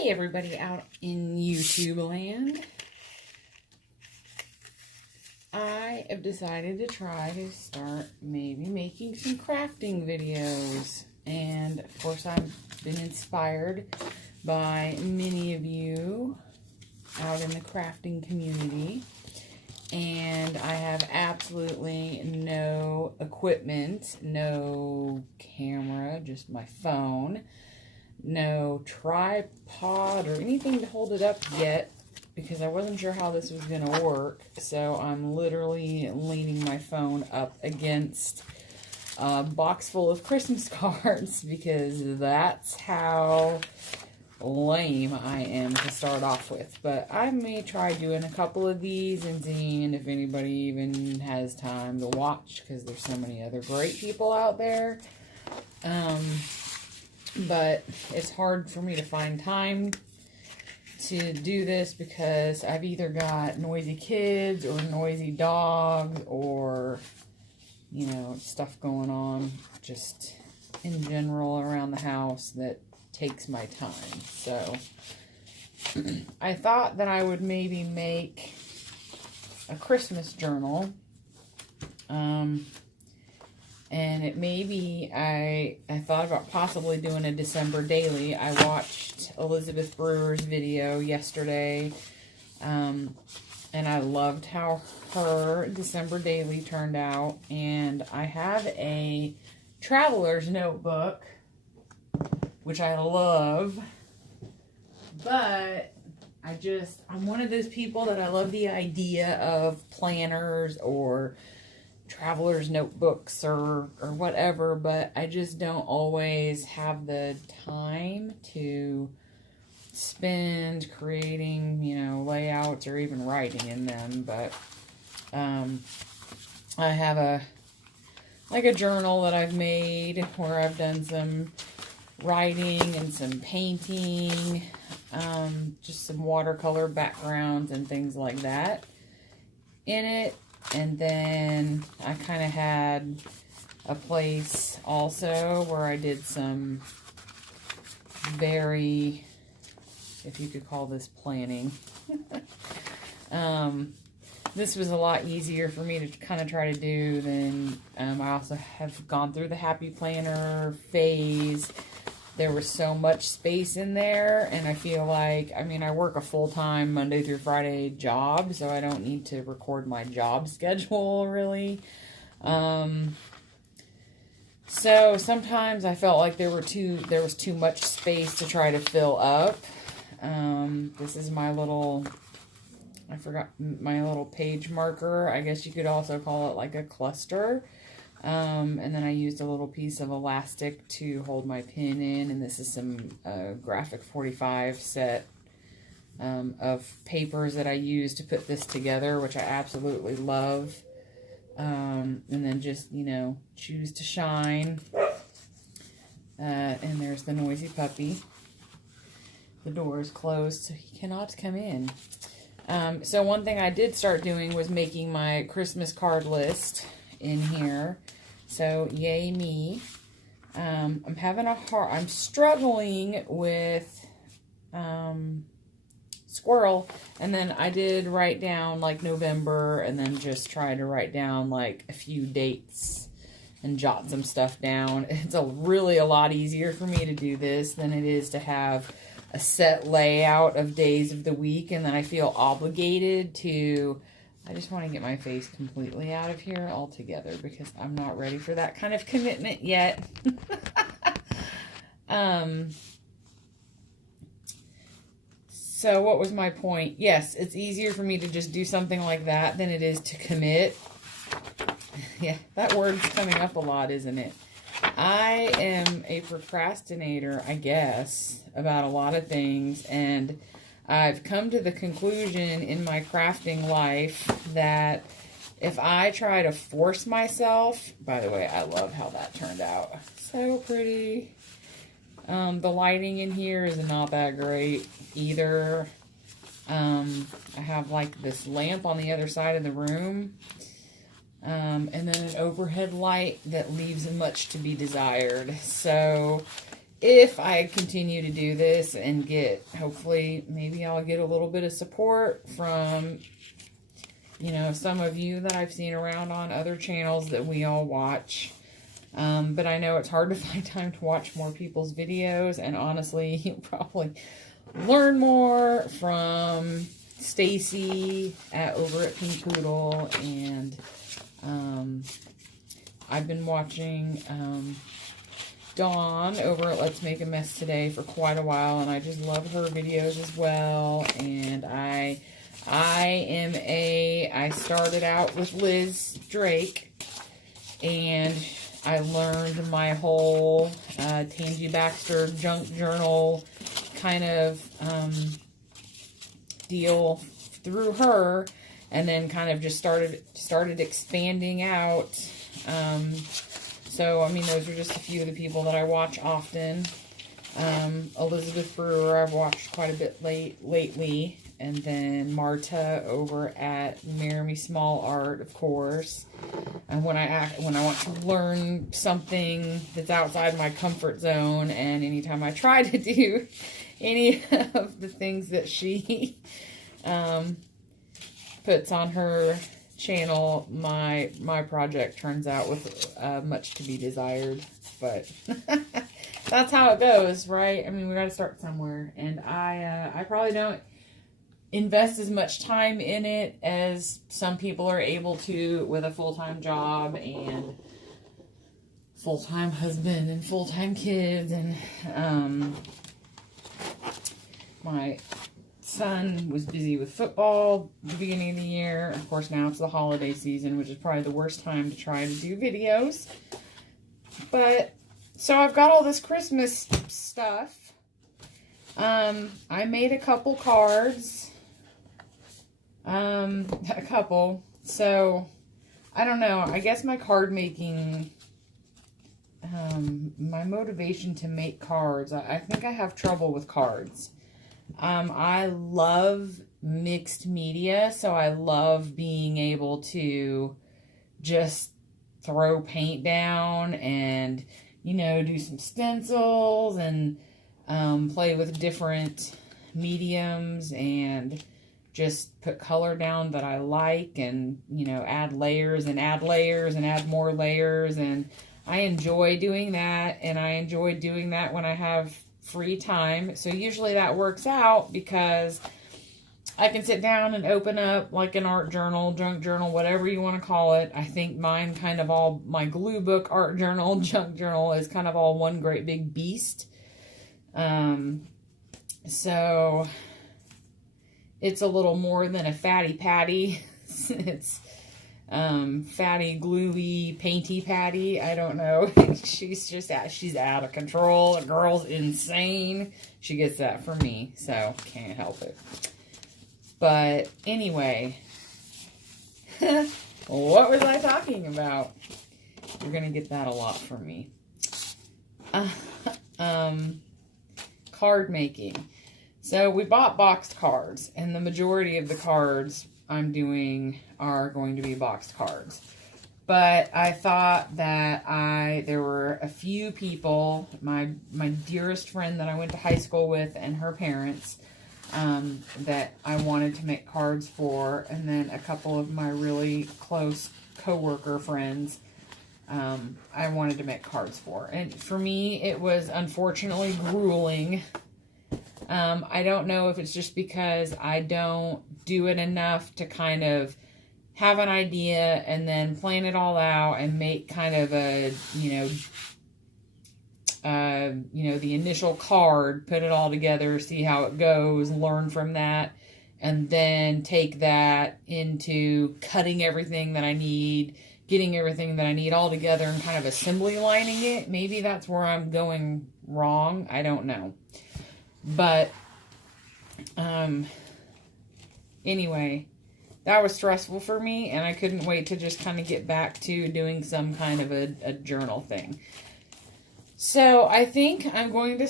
Hey everybody out in YouTube land. I have decided to try to start maybe making some crafting videos. And of course I've been inspired by many of you out in the crafting community. And I have absolutely no equipment, no camera, just my phone. No tripod or anything to hold it up yet because I wasn't sure how this was going to work. So I'm literally leaning my phone up against a box full of Christmas cards because that's how lame I am to start off with. But I may try doing a couple of these and seeing if anybody even has time to watch because there's so many other great people out there. But it's hard for me to find time to do this because I've either got noisy kids or noisy dogs or, you know, stuff going on just in general around the house that takes my time. So I thought that I would maybe make a Christmas journal. And it may be, I thought about possibly doing a December daily. I watched Elizabeth Brewer's video yesterday, and I loved how her December daily turned out. And I have a traveler's notebook, which I love, but I'm one of those people that I love the idea of planners or traveler's notebooks or whatever, but I just don't always have the time to spend creating, you know, layouts or even writing in them. But I have a journal that I've made where I've done some writing and some painting, just some watercolor backgrounds and things like that in it. And then I kind of had a place also where I did some very, if you could call this planning. This was a lot easier for me to kind of try to do than, I also have gone through the Happy Planner phase. There was so much space in there, and I feel like, I mean, I work a full-time Monday through Friday job, so I don't need to record my job schedule, really. So sometimes I felt like there was too much space to try to fill up. This is my little, I forgot, my little page marker. I guess you could also call it like a cluster. And then I used a little piece of elastic to hold my pin in, and this is some graphic 45 set of papers that I used to put this together, which I absolutely love. And then just, you know, choose to shine. And there's the noisy puppy. The door is closed, so he cannot come in. So one thing I did start doing was making my Christmas card list in here. So yay me. I'm struggling with squirrel, and then I did write down like November and then just try to write down like a few dates and jot some stuff down. It's really a lot easier for me to do this than it is to have a set layout of days of the week, and then I feel obligated to, I just want to get my face completely out of here altogether because I'm not ready for that kind of commitment yet. So what was my point? Yes, it's easier for me to just do something like that than it is to commit. Yeah, that word's coming up a lot, isn't it? I am a procrastinator, I guess, about a lot of things, and I've come to the conclusion in my crafting life that if I try to force myself, by the way, I love how that turned out. So pretty. The lighting in here is not that great either. I have like this lamp on the other side of the room. And then an overhead light that leaves much to be desired. So if I continue to do this and get, hopefully, maybe I'll get a little bit of support from, you know, some of you that I've seen around on other channels that we all watch. But I know it's hard to find time to watch more people's videos, and honestly, you'll probably learn more from Stacy over at Pink Poodle, and I've been watching Dawn over at Let's Make a Mess Today for quite a while, and I just love her videos as well. And I started out with Liz Drake, and I learned my whole Tangi Baxter junk journal kind of deal through her, and then kind of just started expanding out. So I mean, those are just a few of the people that I watch often. Elizabeth Brewer I've watched quite a bit lately, and then Marta over at Marry Small Art, of course. And when I want to learn something that's outside my comfort zone, and anytime I try to do any of the things that she puts on her channel, my project turns out with much to be desired. But that's how it goes, right? I mean, we got to start somewhere, and I probably don't invest as much time in it as some people are able to with a full-time job and full-time husband and full-time kids. And my son was busy with football at the beginning of the year. Of course, now it's the holiday season, which is probably the worst time to try to do videos. But so I've got all this Christmas stuff. I made a couple cards. A couple. So, I don't know. I guess my card making, my motivation to make cards, I think I have trouble with cards. I love mixed media, so I love being able to just throw paint down and, you know, do some stencils and play with different mediums and just put color down that I like, and, you know, add layers and add layers and add more layers. And I enjoy doing that, and I enjoy doing that when I have free time. So usually that works out because I can sit down and open up like an art journal, junk journal, whatever you want to call it. I think mine kind of all, my glue book, art journal, junk journal is kind of all one great big beast. So it's a little more than a fatty patty. It's fatty, gluey, painty patty. I don't know. She's out of control. The girl's insane. She gets that from me, so can't help it. But anyway, what was I talking about? You're going to get that a lot from me. Card making. So we bought boxed cards, and the majority of the cards I'm doing are going to be boxed cards. But I thought that there were a few people, my dearest friend that I went to high school with and her parents, that I wanted to make cards for, and then a couple of my really close coworker friends I wanted to make cards for. And for me, it was unfortunately grueling. I don't know if it's just because I don't do it enough to kind of have an idea and then plan it all out and make kind of a, the initial card, put it all together, see how it goes, learn from that, and then take that into cutting everything that I need, getting everything that I need all together and kind of assembly lining it. Maybe that's where I'm going wrong. I don't know. But, anyway, that was stressful for me, and I couldn't wait to just kind of get back to doing some kind of a journal thing. So I think I'm going to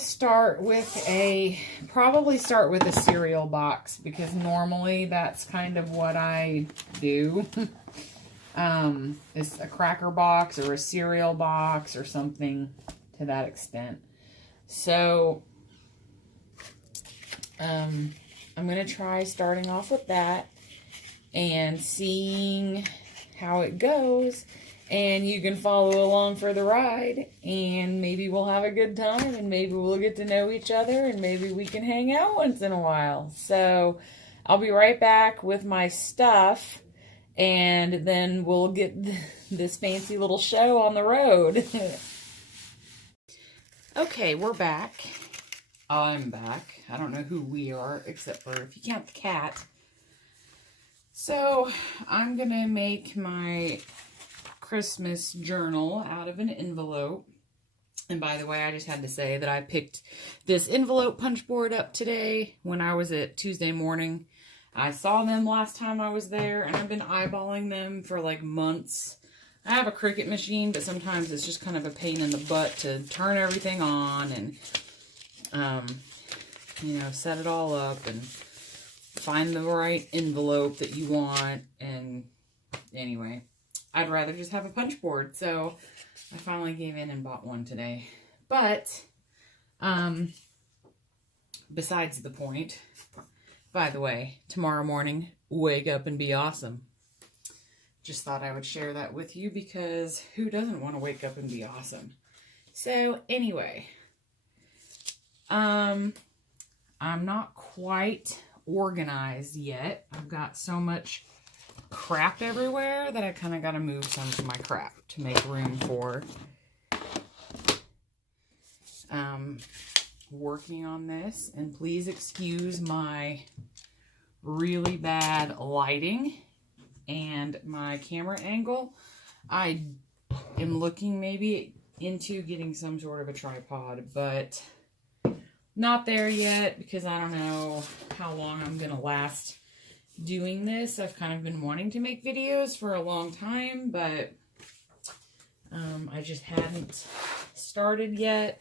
probably start with a cereal box, because normally that's kind of what I do. It's a cracker box or a cereal box or something to that extent. So, I'm going to try starting off with that and seeing how it goes. And you can follow along for the ride, and maybe we'll have a good time, and maybe we'll get to know each other, and maybe we can hang out once in a while. So I'll be right back with my stuff, and then we'll get this fancy little show on the road. Okay, we're back. I'm back. I don't know who we are, except for if you count the cat. So I'm going to make my Christmas journal out of an envelope. And by the way, I just had to say that I picked this envelope punch board up today when I was at Tuesday morning. I saw them last time I was there, and I've been eyeballing them for like months. I have a Cricut machine, but sometimes it's just kind of a pain in the butt to turn everything on and, you know, set it all up and find the right envelope that you want. And anyway, I'd rather just have a punch board, so I finally gave in and bought one today. But, besides the point, by the way, tomorrow morning, wake up and be awesome. Just thought I would share that with you because who doesn't want to wake up and be awesome? So, anyway, I'm not quite organized yet. I've got so much crap everywhere that I kind of got to move some of my crap to make room for working on this. And please excuse my really bad lighting and my camera angle. I am looking maybe into getting some sort of a tripod, but not there yet because I don't know how long I'm gonna last doing this. I've kind of been wanting to make videos for a long time, but I just hadn't started yet.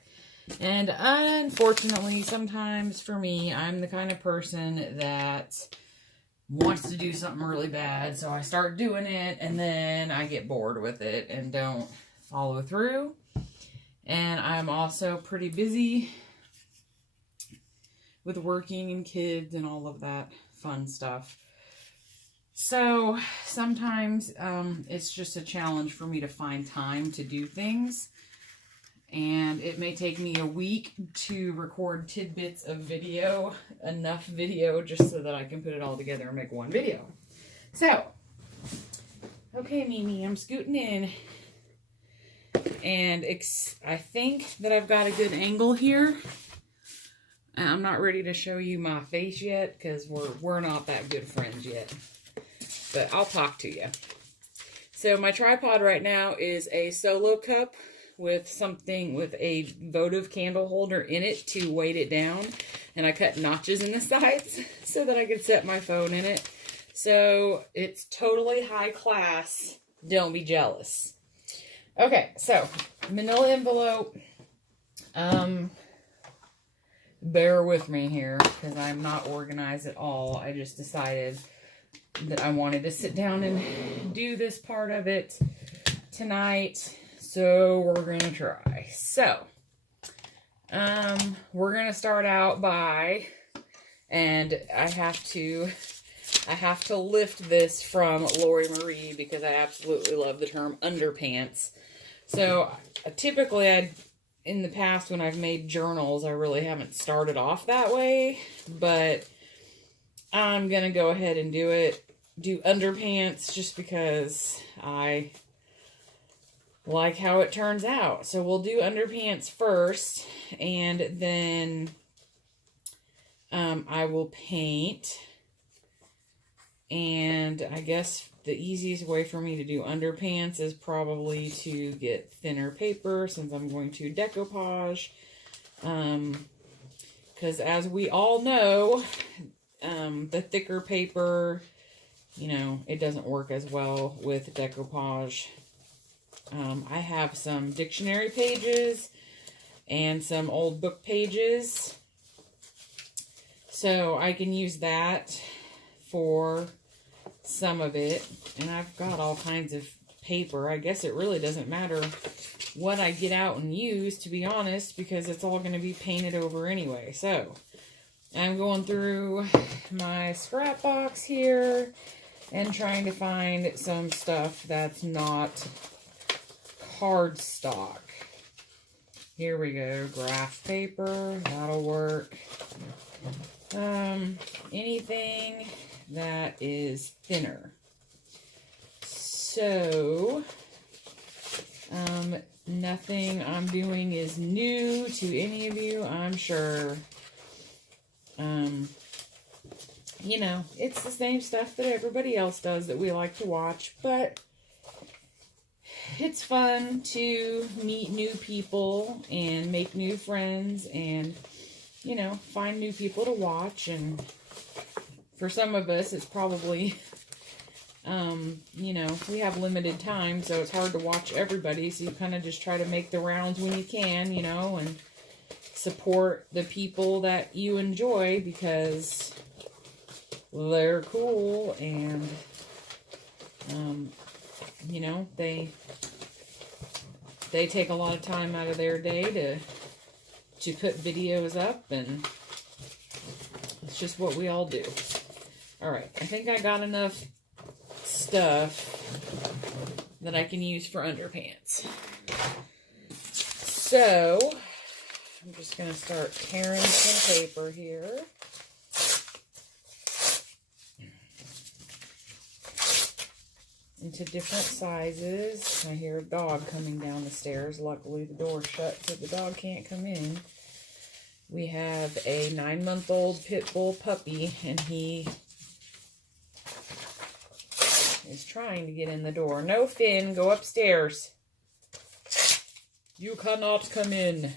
And unfortunately, sometimes for me, I'm the kind of person that wants to do something really bad, so I start doing it, and then I get bored with it and don't follow through. And I'm also pretty busy with working and kids and all of that fun stuff. So sometimes it's just a challenge for me to find time to do things. And it may take me a week to record tidbits of video, enough video just so that I can put it all together and make one video. So, okay, Mimi, I'm scooting in. And I think that I've got a good angle here. I'm not ready to show you my face yet because we're not that good friends yet. But I'll talk to you. So my tripod right now is a solo cup with a votive candle holder in it to weight it down. And I cut notches in the sides so that I could set my phone in it. So it's totally high class. Don't be jealous. Okay, so manila envelope. Bear with me here because I'm not organized at all. I just decided that I wanted to sit down and do this part of it tonight. So we're going to try. So, we're going to start out by, and I have to lift this from Lori Marie because I absolutely love the term underpants. So, typically in the past when I've made journals, I really haven't started off that way, but I'm going to go ahead and do underpants just because I like how it turns out. So we'll do underpants first, and then I will paint. And I guess the easiest way for me to do underpants is probably to get thinner paper since I'm going to decoupage. Because as we all know, the thicker paper, you know, it doesn't work as well with decoupage. I have some dictionary pages and some old book pages, so I can use that for some of it. And I've got all kinds of paper. I guess it really doesn't matter what I get out and use, to be honest, because it's all going to be painted over anyway. So I'm going through my scrap box here and trying to find some stuff that's not cardstock. Here we go, graph paper, that'll work. Anything that is thinner. So, nothing I'm doing is new to any of you, I'm sure. You know, it's the same stuff that everybody else does that we like to watch, but it's fun to meet new people and make new friends and, you know, find new people to watch. And for some of us, it's probably, you know, we have limited time, so it's hard to watch everybody. So you kind of just try to make the rounds when you can, you know, and support the people that you enjoy because they're cool and, you know, they take a lot of time out of their day to put videos up, and it's just what we all do. All right, I think I got enough stuff that I can use for underpants. So, I'm just going to start tearing some paper here. Into different sizes. I hear a dog coming down the stairs. Luckily, the door's shut so the dog can't come in. We have a 9-month-old pit bull puppy, and he is trying to get in the door. No, Finn, go upstairs. You cannot come in.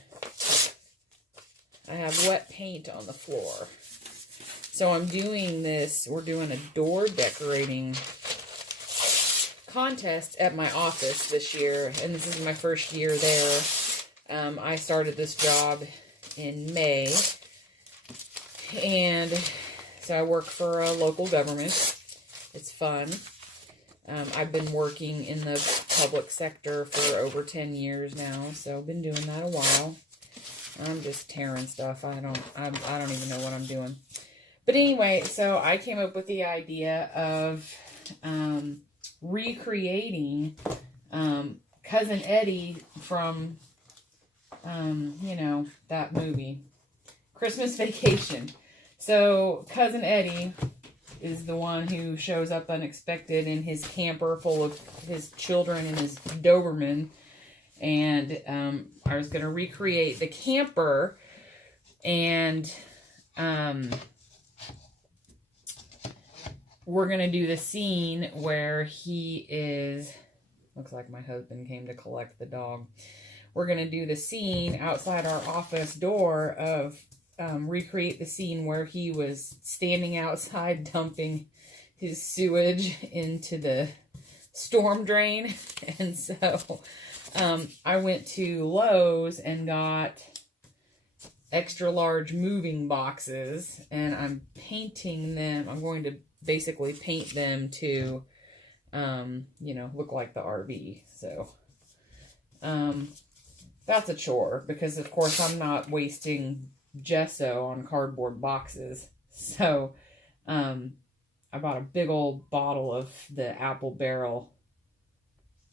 I have wet paint on the floor. So I'm doing this. We're doing a door decorating contest at my office this year, and this is my first year there. I started this job in May, and so I work for a local government. It's fun. I've been working in the public sector for over 10 years now, so I've been doing that a while. I'm just tearing stuff. I don't even know what I'm doing. But anyway, so I came up with the idea of recreating Cousin Eddie from, you know, that movie, Christmas Vacation. So Cousin Eddie is the one who shows up unexpected in his camper full of his children and his Doberman. And I was going to recreate the camper, and we're going to do the scene where he is, looks like my husband came to collect the dog. We're going to do the scene outside our office door of, recreate the scene where he was standing outside dumping his sewage into the storm drain. And so I went to Lowe's and got extra large moving boxes, and I'm painting them. I'm going to basically paint them to, you know, look like the RV. So, that's a chore because, of course, I'm not wasting gesso on cardboard boxes. So, I bought a big old bottle of the Apple Barrel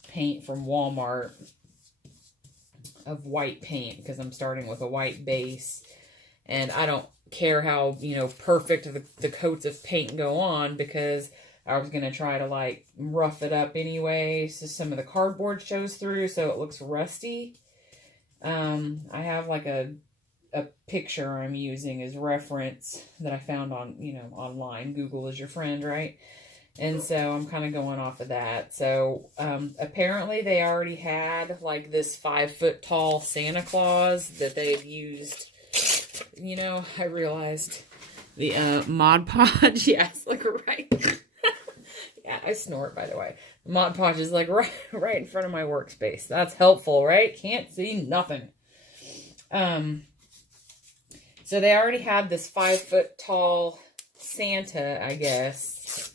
paint from Walmart of white paint because I'm starting with a white base, and I don't care how, you know, perfect the coats of paint go on because I was going to try to like rough it up anyway so some of the cardboard shows through so it looks rusty. I have like a picture I'm using as reference that I found on, you know, online. Google is your friend, right? And so I'm kind of going off of that. So apparently they already had like this 5-foot tall Santa Claus that they've used. You know, I realized the Mod Podge, yes, like right. Yeah, I snort, by the way. The Mod Podge is like right in front of my workspace. That's helpful, right? Can't see nothing. So they already had this 5-foot tall Santa, I guess.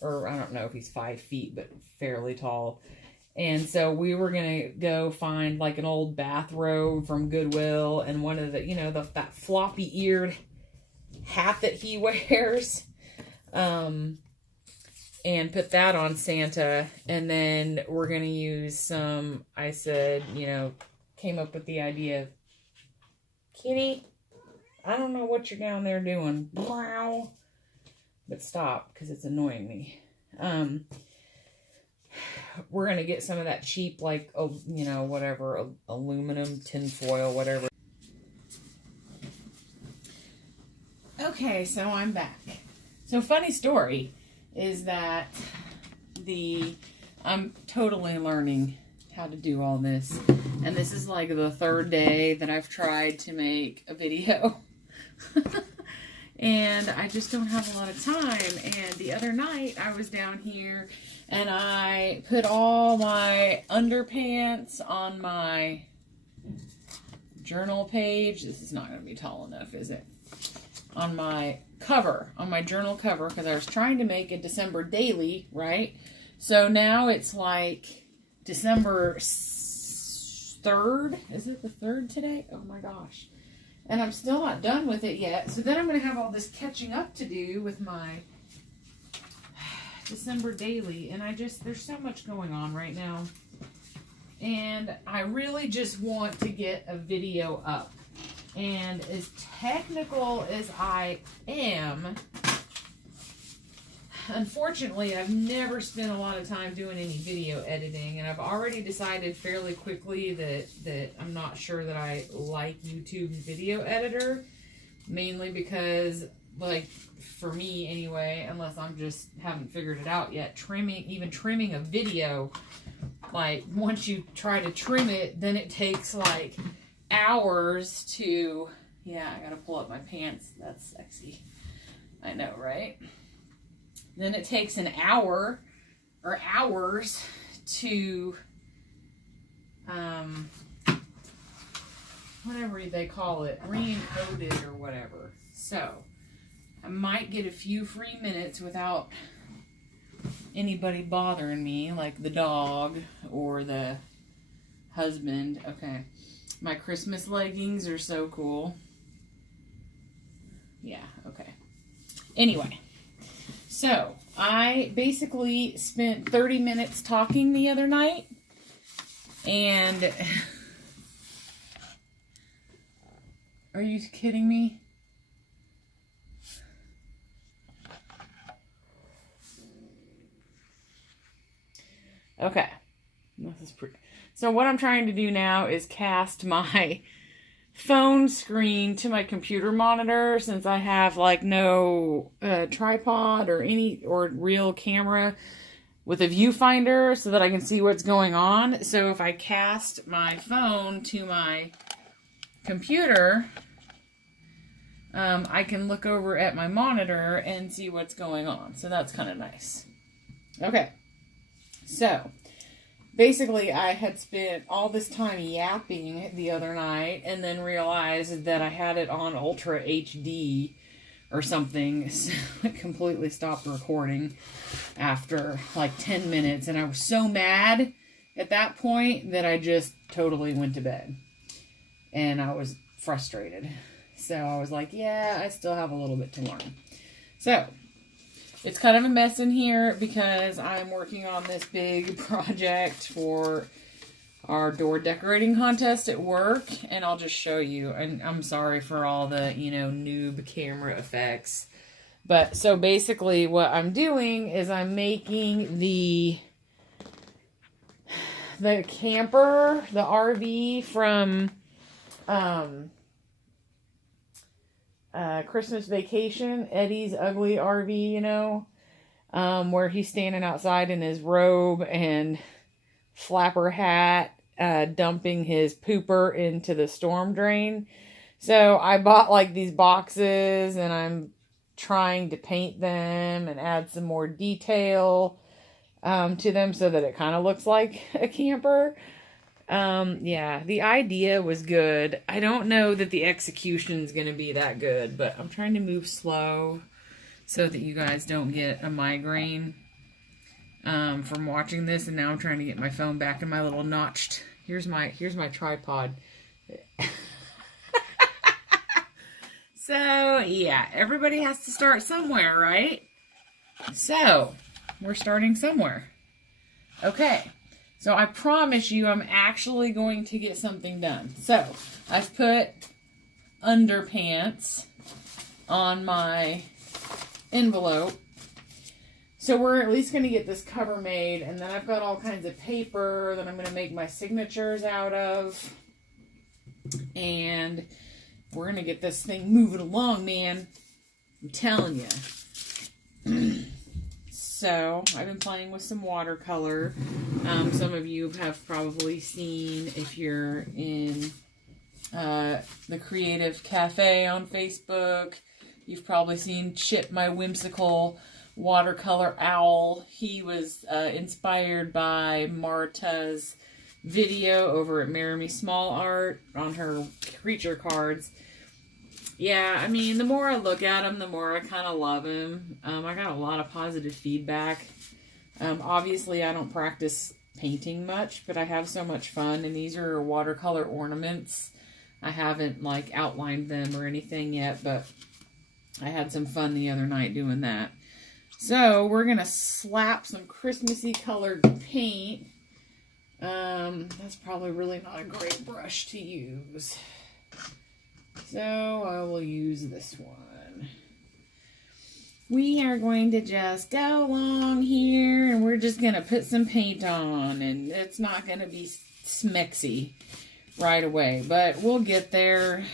Or I don't know if he's 5 feet, but fairly tall. And so we were going to go find like an old bathrobe from Goodwill and one of the, you know, that floppy eared hat that he wears. And put that on Santa. And then we're going to use some, I said, you know, came up with the idea of, Kitty, I don't know what you're down there doing. Wow. But stop, because it's annoying me. We're going to get some of that cheap, like, oh, you know, whatever, aluminum, tin foil, whatever. Okay, so I'm back. So funny story is that I'm totally learning how to do all this. And this is like the third day that I've tried to make a video. And I just don't have a lot of time. And the other night I was down here and I put all my underpants on my journal page. This is not going to be tall enough, is it? On my cover, on my journal cover, because I was trying to make a December daily, right? So now it's like December 3rd. Is it the 3rd today? Oh my gosh. And I'm still not done with it yet. So then I'm going to have all this catching up to do with my December daily. And there's so much going on right now. And I really just want to get a video up. And as technical as I am, unfortunately, I've never spent a lot of time doing any video editing, and I've already decided fairly quickly that I'm not sure that I like YouTube's video editor, mainly because, like, for me anyway, unless I'm just haven't figured it out yet, even trimming a video, like, once you try to trim it, then it takes, like, hours to, yeah, I gotta pull up my pants. That's sexy. I know, right? Then it takes an hour or hours to, whatever they call it, re-encoded or whatever. So, I might get a few free minutes without anybody bothering me, like the dog or the husband. Okay. My Christmas leggings are so cool. Yeah, okay. Anyway, so I basically spent 30 minutes talking the other night. And are you kidding me? Okay. This is pretty. So what I'm trying to do now is cast my phone screen to my computer monitor, since I have like no tripod or real camera with a viewfinder, so that I can see what's going on. So if I cast my phone to my computer, I can look over at my monitor and see what's going on. So that's kind of nice. Okay. So basically, I had spent all this time yapping the other night and then realized that I had it on Ultra HD or something. So I completely stopped recording after like 10 minutes. And I was so mad at that point that I just totally went to bed. And I was frustrated. So I was like, yeah, I still have a little bit to learn. So it's kind of a mess in here because I'm working on this big project for our door decorating contest at work, and I'll just show you. And I'm sorry for all the, noob camera effects. But so basically what I'm doing is I'm making the camper, the RV from Christmas Vacation, Eddie's ugly RV, where he's standing outside in his robe and flapper hat, dumping his pooper into the storm drain. So I bought like these boxes and I'm trying to paint them and add some more detail to them so that it kind of looks like a camper. Yeah, the idea was good. I don't know that the execution is going to be that good, but I'm trying to move slow so that you guys don't get a migraine. from watching this, and now I'm trying to get my phone back in my little notched. Here's my tripod. So yeah, everybody has to start somewhere, right? So we're starting somewhere. Okay. So I promise you I'm actually going to get something done. So I've put underpants on my envelope. So we're at least going to get this cover made. And then I've got all kinds of paper that I'm going to make my signatures out of. And we're going to get this thing moving along, man. I'm telling you. So, I've been playing with some watercolor. Some of you have probably seen, if you're in the Creative Cafe on Facebook, you've probably seen Chip, my whimsical watercolor owl. He was inspired by Marta's video over at Marry Small Art on her creature cards. Yeah, I mean, the more I look at him, the more I kind of love him. I got a lot of positive feedback. Obviously, I don't practice painting much, but I have so much fun, and these are watercolor ornaments. I haven't, like, outlined them or anything yet, but I had some fun the other night doing that. So, we're going to slap some Christmassy colored paint. That's probably really not a great brush to use. So I will use this one. We are going to just go along here and we're just going to put some paint on, and it's not going to be smexy right away, but we'll get there.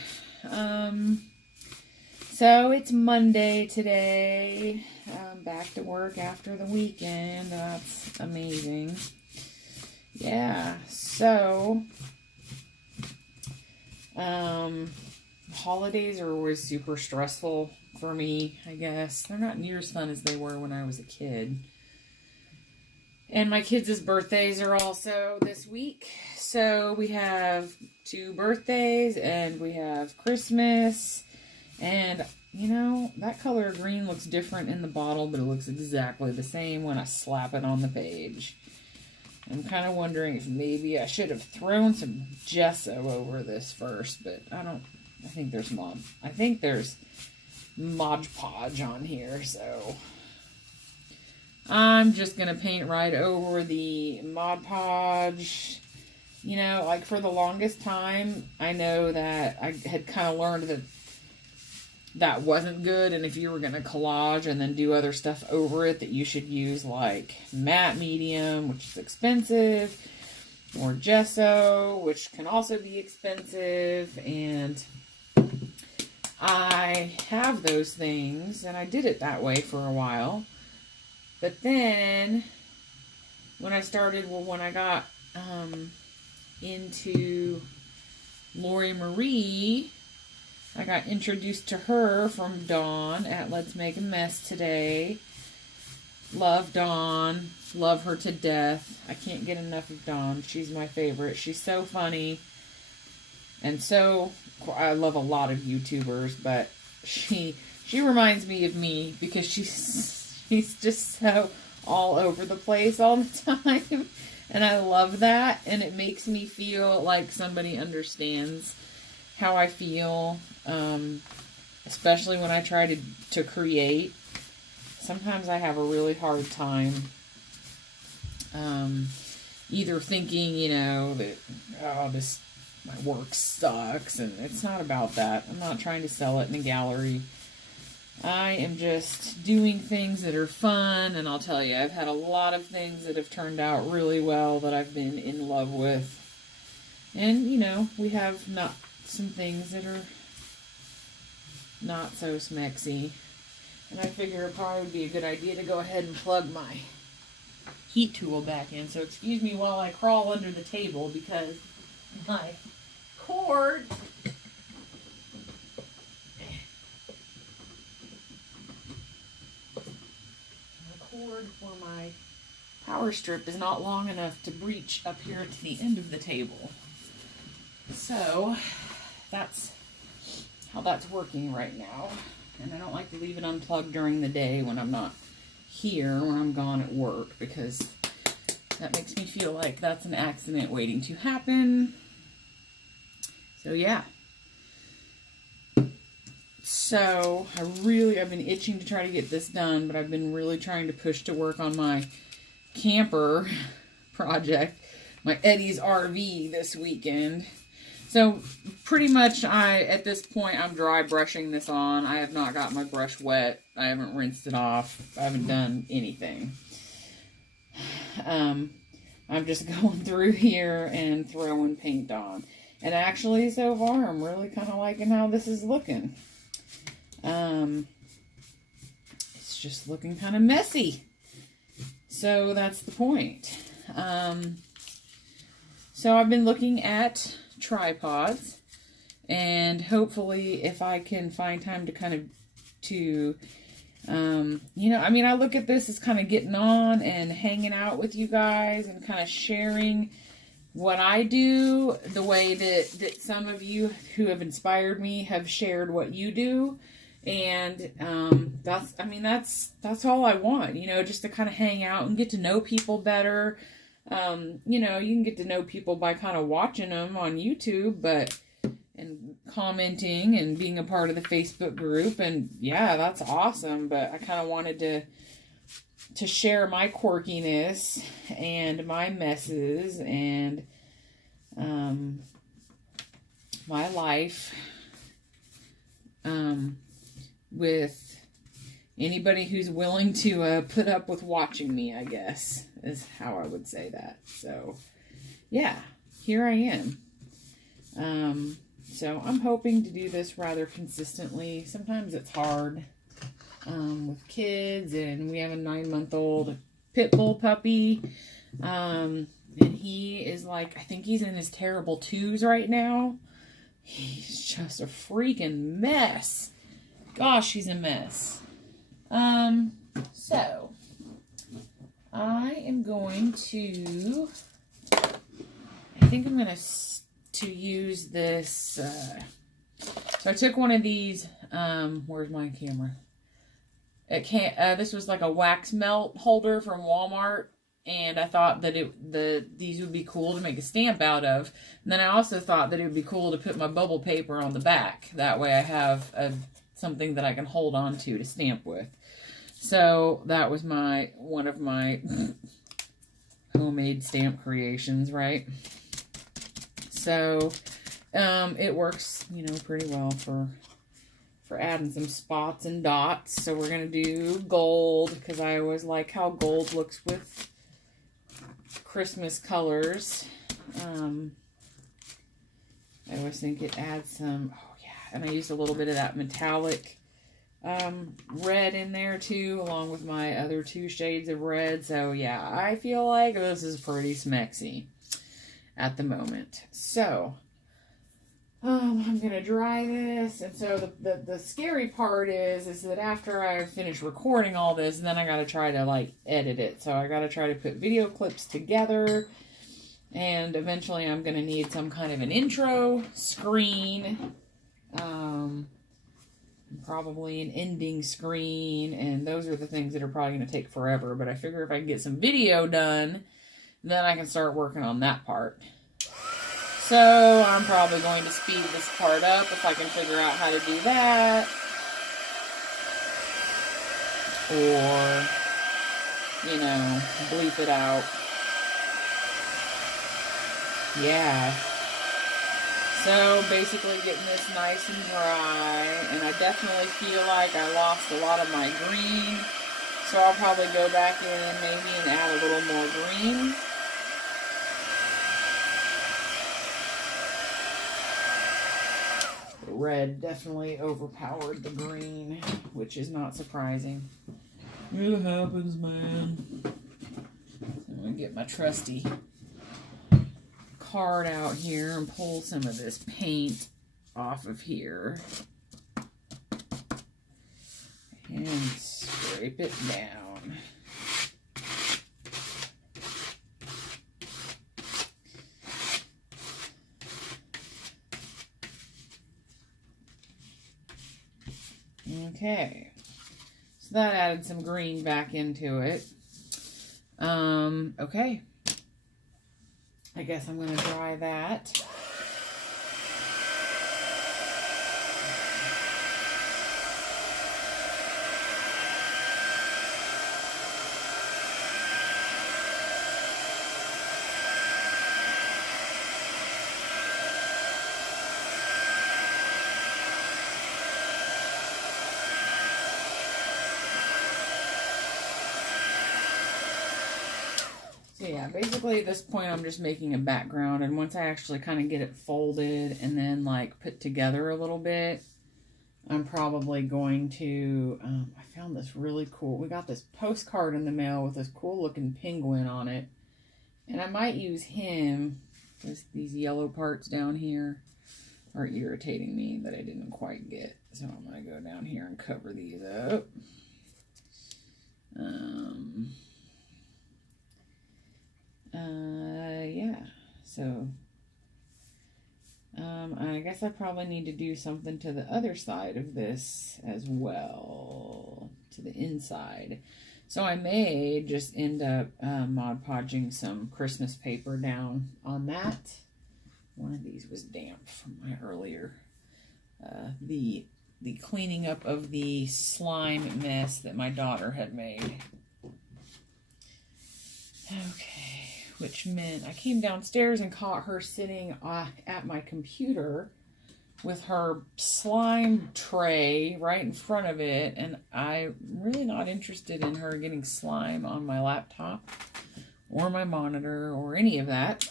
So it's Monday today. I'm back to work after the weekend. That's amazing. Yeah, so holidays are always super stressful for me, I guess. They're not near as fun as they were when I was a kid. And my kids' birthdays are also this week. So we have 2 birthdays and we have Christmas. And, you know, that color green looks different in the bottle, but it looks exactly the same when I slap it on the page. I'm kind of wondering if maybe I should have thrown some gesso over this first, but I think there's Mod Podge on here, so I'm just going to paint right over the Mod Podge. You know, like for the longest time, I know that I had kind of learned that that wasn't good, and if you were going to collage and then do other stuff over it, that you should use like matte medium, which is expensive, or gesso, which can also be expensive, and I have those things, and I did it that way for a while. But then, when I got into Lori Marie, I got introduced to her from Dawn at Let's Make a Mess Today. Love Dawn. Love her to death. I can't get enough of Dawn. She's my favorite. She's so funny. And so, I love a lot of YouTubers, but she reminds me of me because she's just so all over the place all the time. And I love that. And it makes me feel like somebody understands how I feel, especially when I try to create. Sometimes I have a really hard time either thinking, you know, that, oh, my work sucks, and it's not about that. I'm not trying to sell it in a gallery. I am just doing things that are fun, and I'll tell you, I've had a lot of things that have turned out really well that I've been in love with. And, you know, we have some things that are not so smexy. And I figure it probably would be a good idea to go ahead and plug my heat tool back in. So excuse me while I crawl under the table because my cord for my power strip is not long enough to reach up here to the end of the table. So that's how that's working right now. And I don't like to leave it unplugged during the day when I'm not here when I'm gone at work, because that makes me feel like that's an accident waiting to happen. So yeah. So I've been itching to try to get this done, but I've been really trying to push to work on my camper project, my Eddie's RV this weekend. So pretty much at this point, I'm dry brushing this on. I have not got my brush wet. I haven't rinsed it off. I haven't done anything. I'm just going through here and throwing paint on. And actually, so far, I'm really kind of liking how this is looking. It's just looking kind of messy. So that's the point. So I've been looking at tripods, and hopefully if I can find time to kind of, I look at this as kind of getting on and hanging out with you guys and kind of sharing what I do, the way that some of you who have inspired me have shared what you do. And that's all I want, just to kind of hang out and get to know people better. You can get to know people by kind of watching them on YouTube, and commenting and being a part of the Facebook group. And yeah, that's awesome. But I kind of wanted to share my quirkiness and my messes and, my life, with anybody who's willing to put up with watching me, I guess, is how I would say that. So, yeah, here I am. So I'm hoping to do this rather consistently. Sometimes it's hard with kids, and we have a 9-month-old pit bull puppy. And he is I think he's in his terrible twos right now. He's just a freaking mess. Gosh, he's a mess. So I am going to, I think I'm going to use this, so I took one of these, where's my camera? This was like a wax melt holder from Walmart, and I thought that these would be cool to make a stamp out of. And then I also thought that it would be cool to put my bubble paper on the back. That way I have something that I can hold on to stamp with. So that was one of my homemade stamp creations, right? So it works, pretty well for adding some spots and dots. So we're going to do gold, because I always like how gold looks with Christmas colors. I always think it adds some, and I used a little bit of that metallic red in there too, along with my other 2 shades of red. So yeah, I feel like this is pretty smexy at the moment. So I'm gonna dry this, and so the scary part is that after I finish recording all this, then I gotta try to edit it. So I gotta try to put video clips together, and eventually I'm gonna need some kind of an intro screen, probably an ending screen, and those are the things that are probably gonna take forever. But I figure if I can get some video done, then I can start working on that part. So I'm probably going to speed this part up if I can figure out how to do that. Or, bleep it out. Yeah. So basically getting this nice and dry. And I definitely feel like I lost a lot of my green. So I'll probably go back in maybe and add a little more green. Red definitely overpowered the green, which is not surprising. It happens, man. I'm going to get my trusty card out here and pull some of this paint off of here. And scrape it down. Okay, so So that added some green back into it. Okay. I guess I'm going to dry that. So yeah, basically at this point I'm just making a background, and once I actually kind of get it folded and then like put together a little bit, I'm probably going to, I found this really cool, we got this postcard in the mail with this cool looking penguin on it, and I might use him. These yellow parts down here are irritating me that I didn't quite get, so I'm going to go down here and cover these up. Yeah, so, I guess I probably need to do something to the other side of this as well, to the inside. So I may just end up Mod Podging some Christmas paper down on that. One of these was damp from my earlier, the cleaning up of the slime mess that my daughter had made. Okay. Which meant I came downstairs and caught her sitting at my computer with her slime tray right in front of it, and I'm really not interested in her getting slime on my laptop or my monitor or any of that.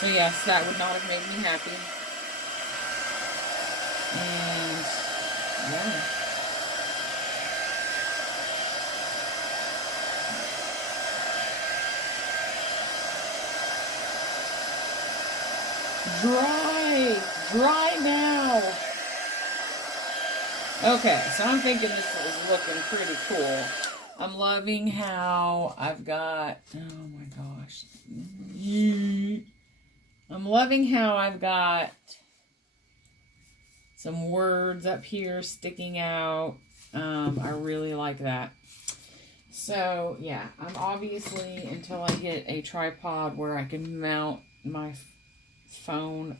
So yes, that would not have made me happy. And yeah. Dry now. Okay, so I'm thinking this is looking pretty cool. I'm loving how I've got, oh my gosh. I'm loving how I've got some words up here sticking out. I really like that. So yeah, I'm obviously, until I get a tripod where I can mount my phone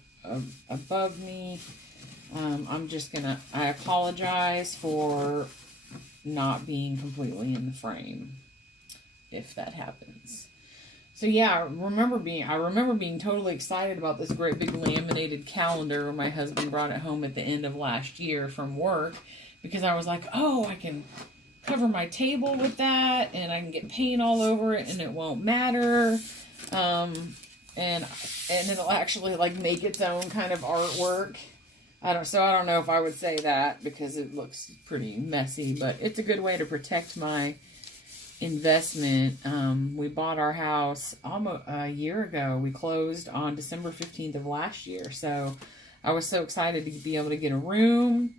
above me, I'm just gonna, I apologize for not being completely in the frame if that happens. So yeah, I remember being totally excited about this great big laminated calendar. My husband brought it home at the end of last year from work, because I was like, oh, I can cover my table with that, and I can get paint all over it and it won't matter. And it'll actually like make its own kind of artwork. I don't know if I would say that, because it looks pretty messy, but it's a good way to protect my investment. We bought our house almost a year ago. We closed on December 15th of last year. So I was so excited to be able to get a room.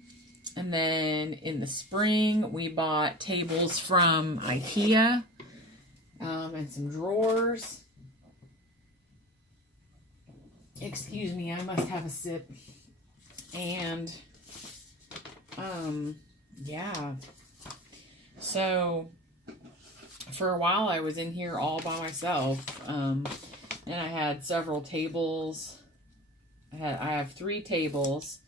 And then in the spring, we bought tables from IKEA, and some drawers. Excuse me, I must have a sip. And, yeah. So, for a while I was in here all by myself, and I had several tables. I have 3 tables.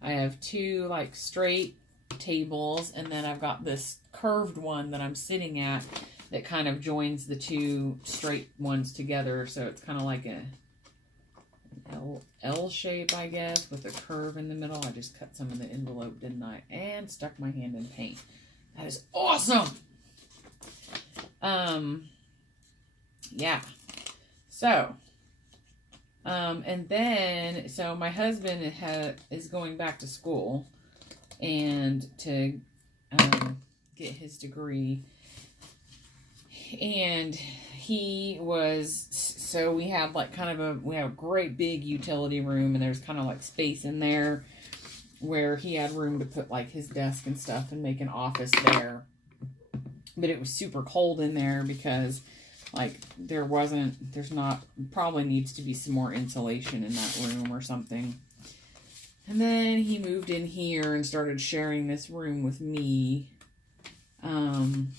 I have 2, like, straight tables, and then I've got this curved one that I'm sitting at that kind of joins the 2 straight ones together, so it's kind of like an L shape, I guess, with a curve in the middle. I just cut some of the envelope, didn't I? And stuck my hand in paint. That is awesome! Yeah. So, and then, so my husband is going back to school and to get his degree. And he was, so we have like we have a great big utility room, and there's kind of like space in there where he had room to put like his desk and stuff and make an office there. But it was super cold in there because like probably needs to be some more insulation in that room or something. And then he moved in here and started sharing this room with me. And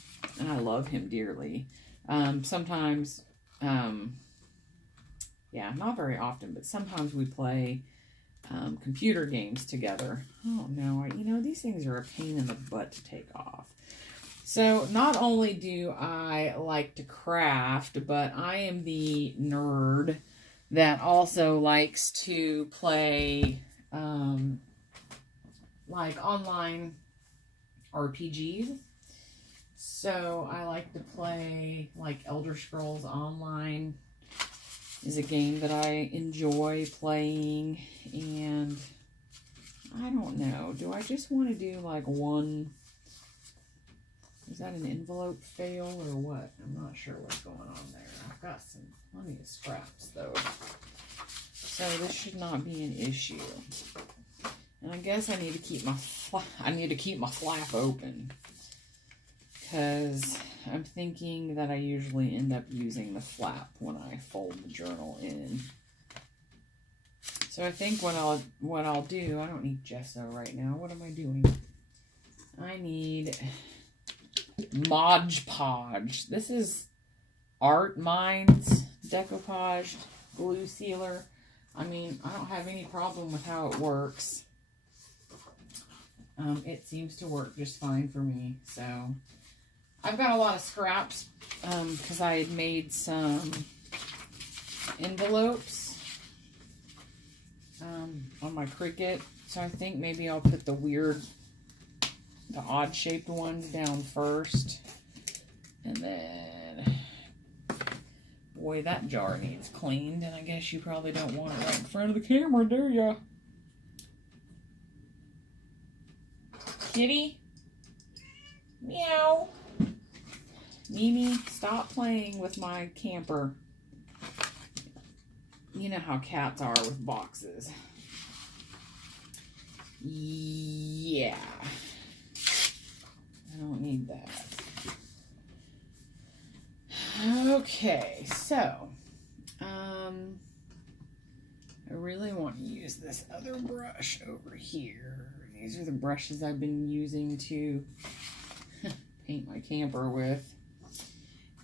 I love him dearly. Sometimes, yeah, not very often, but sometimes we play computer games together. Oh no, you know, these things are a pain in the butt to take off. So not only do I like to craft, but I am the nerd that also likes to play like online RPGs. So I like to play like Elder Scrolls Online is a game that I enjoy playing, and I don't know, do I just want to do like one? Is that an envelope fail or what? I'm not sure what's going on there. I've got plenty of scraps though, so this should not be an issue. And I guess I need to keep my flap open, because I'm thinking that I usually end up using the flap when I fold the journal in. So I think what I'll do, I don't need gesso right now. What am I doing? I need Mod Podge. This is Art Minds decoupage glue sealer. I mean, I don't have any problem with how it works. It seems to work just fine for me. So I've got a lot of scraps because I had made some envelopes on my Cricut. So I think maybe I'll put the odd shaped ones down first. And then, boy, that jar needs cleaned. And I guess you probably don't want it right in front of the camera, do ya? Kitty? Meow. Mimi, stop playing with my camper. You know how cats are with boxes. Yeah. I don't need that. Okay, so I really want to use this other brush over here. These are the brushes I've been using to paint my camper with.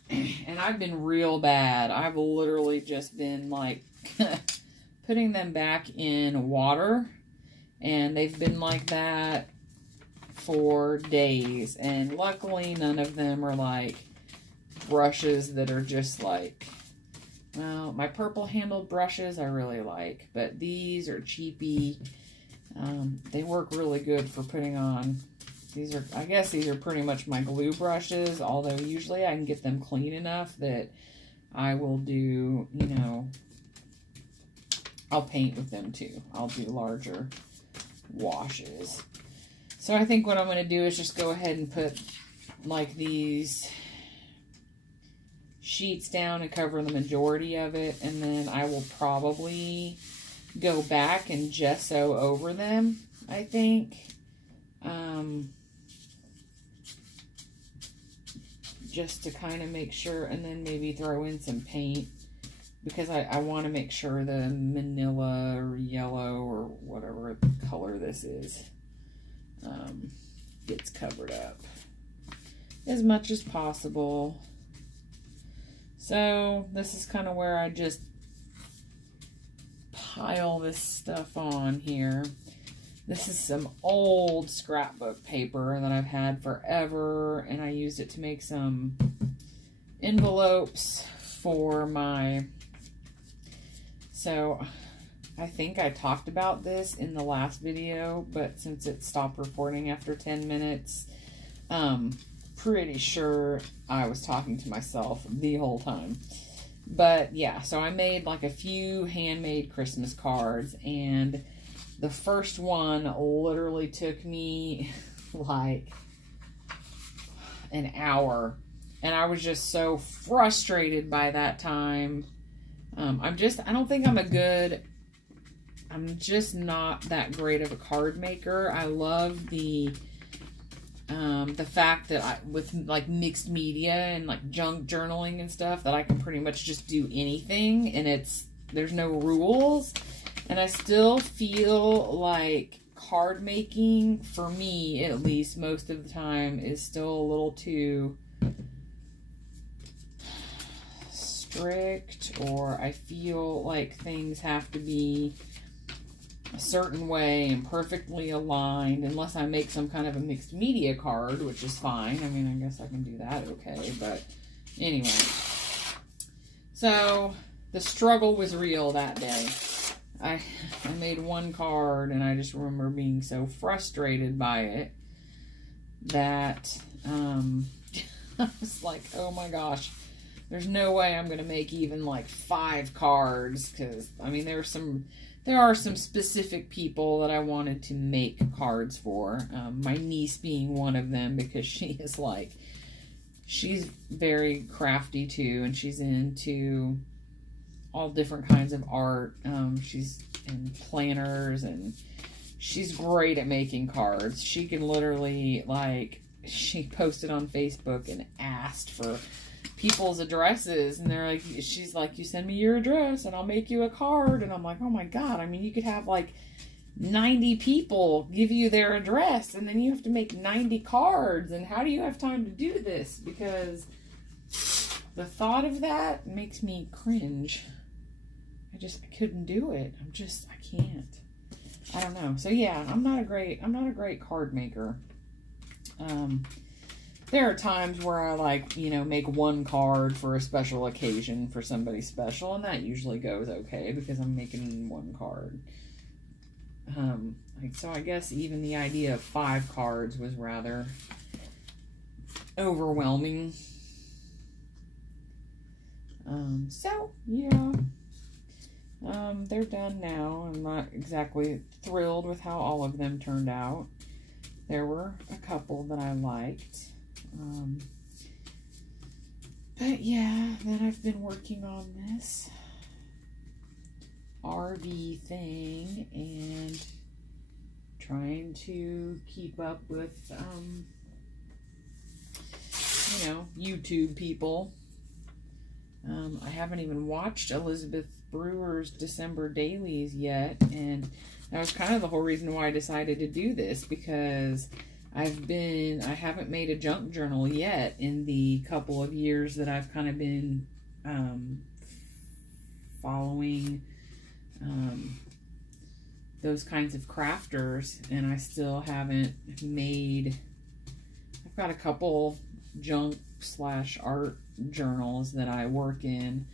And I've been real bad. I've literally just been like putting them back in water, and they've been like that for days. And luckily none of them are like brushes that are just like, well, my purple handled brushes I really like, but these are cheapy. They work really good for putting on. I guess these are pretty much my glue brushes, although usually I can get them clean enough that I will do, you know, I'll paint with them too. I'll do larger washes. So I think what I'm going to do is just go ahead and put like these sheets down and cover the majority of it, and then I will probably go back and gesso over them, I think. Just to kind of make sure, and then maybe throw in some paint, because I want to make sure the manila or yellow or whatever color this is gets covered up as much as possible. So this is kind of where I just pile this stuff on here. This is some old scrapbook paper that I've had forever, and I used it to make some envelopes for my... So I think I talked about this in the last video, but since it stopped recording after 10 minutes, pretty sure I was talking to myself the whole time. But yeah, so I made like a few handmade Christmas cards, and the first one literally took me like an hour, and I was just so frustrated by that time. I don't think I'm just not that great of a card maker. I love the fact that with like mixed media and like junk journaling and stuff, that I can pretty much just do anything, and there's no rules. And I still feel like card making, for me at least, most of the time is still a little too strict, or I feel like things have to be a certain way and perfectly aligned, unless I make some kind of a mixed media card, which is fine. I mean, I guess I can do that okay, but anyway. So, the struggle was real that day. I made one card, and I just remember being so frustrated by it that I was like, oh my gosh, there's no way I'm going to make even like 5 cards, because, I mean, there are some specific people that I wanted to make cards for. My niece being one of them, because she's very crafty too, and she's into all different kinds of art. She's in planners, and she's great at making cards. She can literally, like, she posted on Facebook and asked for people's addresses, and she's like, you send me your address and I'll make you a card. And I'm like, oh my god, I mean, you could have like 90 people give you their address, and then you have to make 90 cards, and how do you have time to do this? Because the thought of that makes me cringe. I couldn't do it. I can't. I don't know. So yeah, I'm not a great card maker. There are times where I make one card for a special occasion for somebody special, and that usually goes okay because I'm making one card. So I guess even the idea of 5 cards was rather overwhelming. So yeah. They're done now. I'm not exactly thrilled with how all of them turned out. There were a couple that I liked. But yeah, then I've been working on this RV thing and trying to keep up with, YouTube people. I haven't even watched Elizabeth Brewer's December dailies yet, and that was kind of the whole reason why I decided to do this, because I haven't made a junk journal yet in the couple of years that I've kind of been following those kinds of crafters, and I still haven't made. I've got a couple junk/art journals that I work in,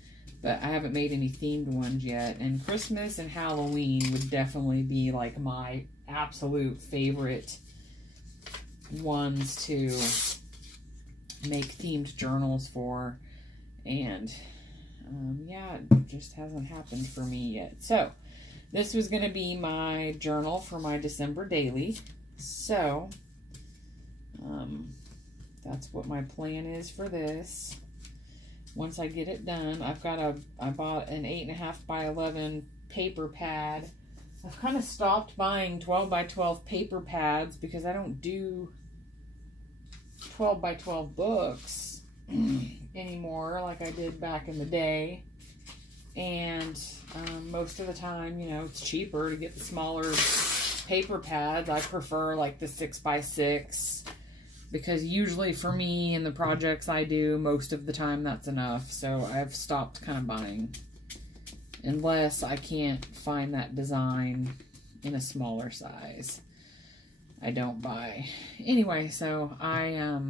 but I haven't made any themed ones yet. And Christmas and Halloween would definitely be like my absolute favorite ones to make themed journals for, and yeah, it just hasn't happened for me yet. So this was going to be my journal for my December daily, so that's what my plan is for this. Once I get it done, I bought an 8.5 by 11 paper pad. I've kind of stopped buying 12 by 12 paper pads because I don't do 12 by 12 books anymore like I did back in the day. And most of the time, it's cheaper to get the smaller paper pads. I prefer like the 6 by 6 because usually for me and the projects I do, most of the time that's enough. So I've stopped kind of buying unless I can't find that design in a smaller size. I don't buy. Anyway, so I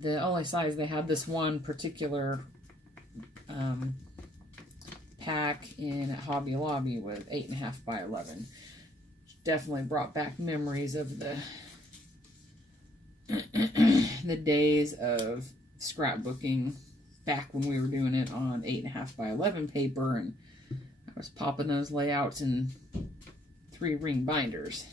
the only size they had, this one particular pack in Hobby Lobby was 8.5 by 11. Definitely brought back memories of the days of scrapbooking back when we were doing it on 8.5 by 11 paper, and I was popping those layouts in 3-ring binders.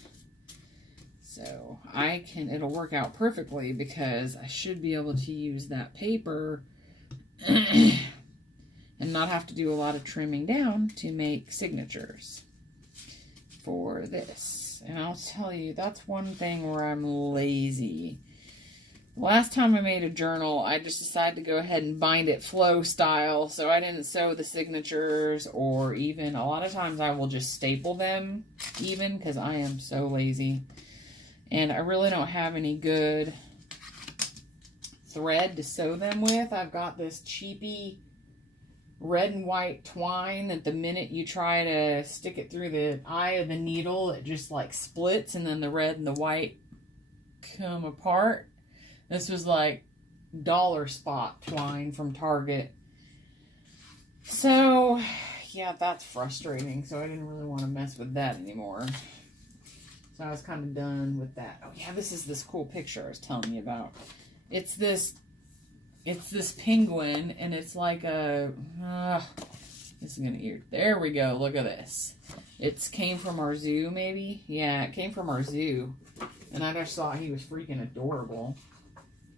So it'll work out perfectly because I should be able to use that paper and not have to do a lot of trimming down to make signatures for this. And I'll tell you, that's one thing where I'm lazy. Last time I made a journal, I just decided to go ahead and bind it flow style, so I didn't sew the signatures, or even a lot of times I will just staple them even, because I am so lazy. And I really don't have any good thread to sew them with. I've got this cheapy red and white twine that the minute you try to stick it through the eye of the needle, it just like splits, and then the red and the white come apart. This was like dollar spot twine from Target. So, yeah, that's frustrating. So I didn't really want to mess with that anymore. So I was kind of done with that. Oh yeah, this is this cool picture I was telling you about. It's this penguin, and it's like a, this is gonna ear. There we go. Look at this. It came from our zoo, maybe. Yeah, it came from our zoo, and I just thought he was freaking adorable.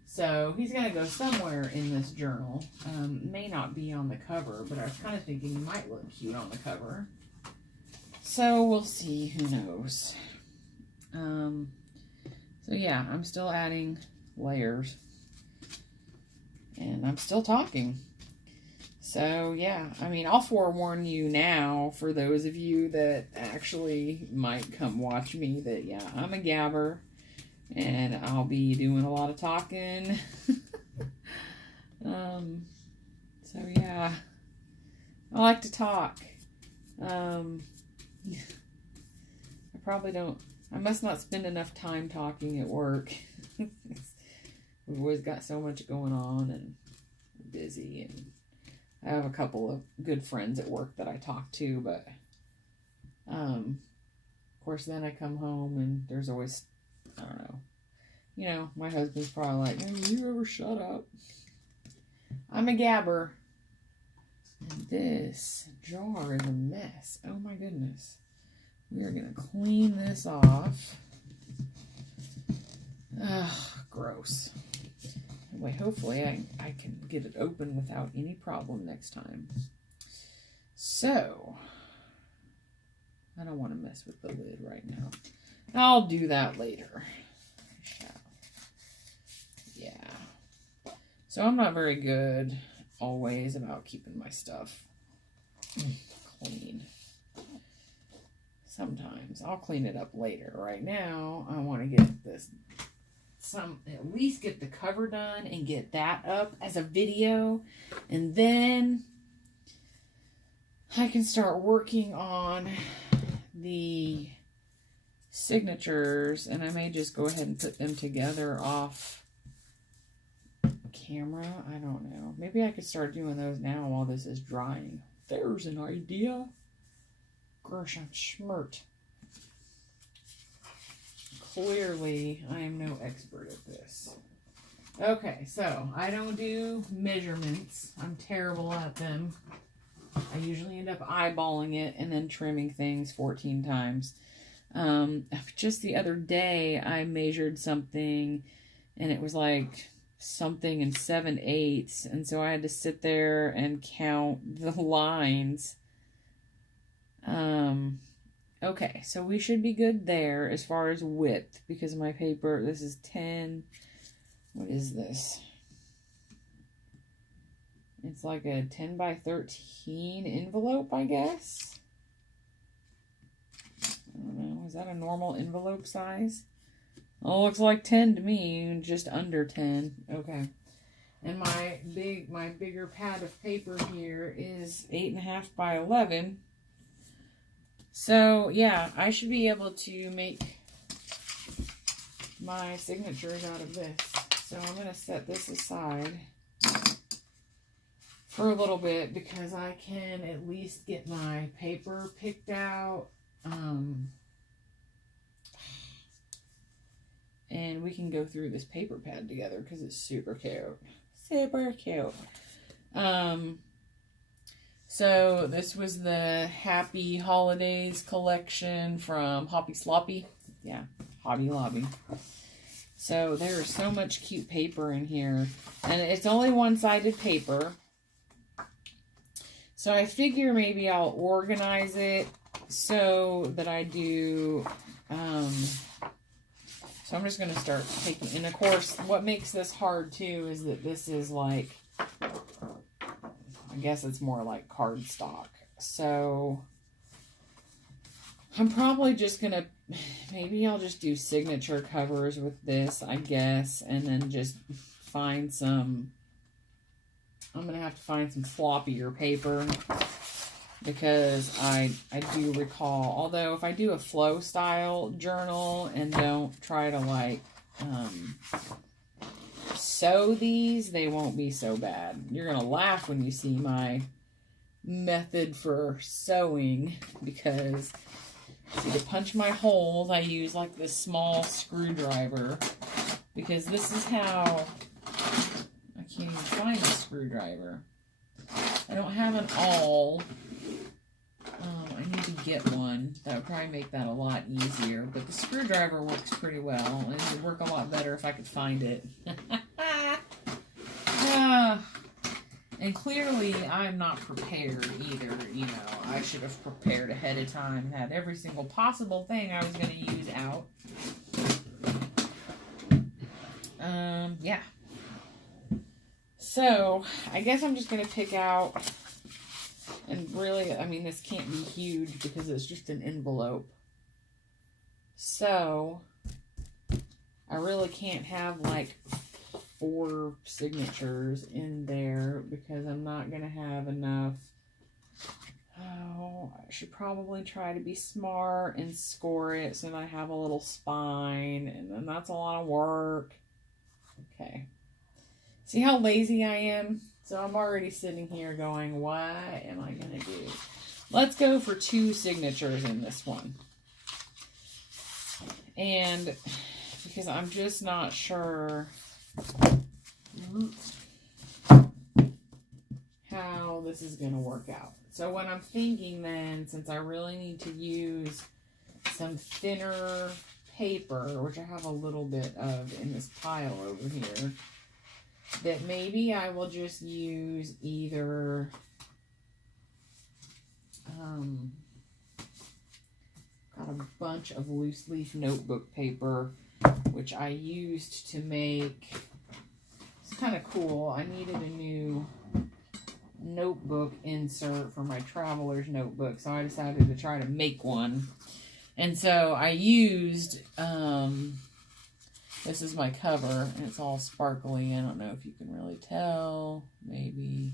So he's gonna go somewhere in this journal. May not be on the cover, but I was kind of thinking he might look cute on the cover. So we'll see. Who knows? So yeah, I'm still adding layers. And I'm still talking. So yeah, I mean, I'll forewarn you now, for those of you that actually might come watch me, that yeah, I'm a gabber. And I'll be doing a lot of talking. So yeah, I like to talk. I probably don't, I must not spend enough time talking at work. We've always got so much going on and busy, and I have a couple of good friends at work that I talk to, but of course then I come home and there's always, I don't know, you know, my husband's probably like, "Will you ever shut up?" I'm a gabber. And this jar is a mess. Oh my goodness. We are going to clean this off. Ugh, gross. Anyway, hopefully I can get it open without any problem next time. So, I don't want to mess with the lid right now. I'll do that later. Yeah. So I'm not very good always about keeping my stuff clean. Sometimes I'll clean it up later. Right now, I want to get this, at least get the cover done and get that up as a video, and then I can start working on the signatures, and I may just go ahead and put them together off camera. I don't know. Maybe I could start doing those now while this is drying. There's an idea. Gosh, I'm schmert. Clearly, I am no expert at this. Okay, so I don't do measurements. I'm terrible at them. I usually end up eyeballing it and then trimming things 14 times. Just the other day, I measured something, and it was like something in 7/8, and so I had to sit there and count the lines. Okay, so we should be good there as far as width, because my paper, this is 10, what is this? It's like a 10 by 13 envelope, I guess. I don't know, is that a normal envelope size? Oh, looks like 10 to me, just under 10. Okay. And my bigger pad of paper here is 8.5 by 11. So, yeah, I should be able to make my signatures out of this. So I'm going to set this aside for a little bit, because I can at least get my paper picked out. And we can go through this paper pad together, because it's super cute. Super cute. So this was the Happy Holidays collection from Hobby Sloppy. Yeah, Hobby Lobby. So there is so much cute paper in here. And it's only one-sided paper. So I figure maybe I'll organize it so that I do... so So I'm just going to start taking, and of course, what makes this hard too is that this is like, I guess it's more like cardstock. So I'm probably just going to, maybe I'll just do signature covers with this, I guess, and then just find some, I'm going to have to find some floppier paper, because I do recall, although if I do a flow style journal and don't try to like sew these, they won't be so bad. You're going to laugh when you see my method for sewing, because see, to punch my holes, I use like this small screwdriver, because this is how, I can't even find a screwdriver. I don't have an awl. I need to get one. That would probably make that a lot easier. But the screwdriver works pretty well. And it would work a lot better if I could find it. And clearly, I'm not prepared either. You know, I should have prepared ahead of time. Had every single possible thing I was going to use out. Yeah. So, I guess I'm just going to pick out... And really, I mean, this can't be huge because it's just an envelope. So, I really can't have like 4 signatures in there because I'm not going to have enough. Oh, I should probably try to be smart and score it so that I have a little spine. And then that's a lot of work. Okay. See how lazy I am? So I'm already sitting here going, what am I going to do? Let's go for 2 signatures in this one. And because I'm just not sure how this is going to work out. So what I'm thinking then, since I really need to use some thinner paper, which I have a little bit of in this pile over here, that maybe I will just use either got a bunch of loose leaf notebook paper, which I used to make, it's kind of cool. I needed a new notebook insert for my traveler's notebook, so I decided to try to make one. And so I used this is my cover, and it's all sparkly. I don't know if you can really tell. Maybe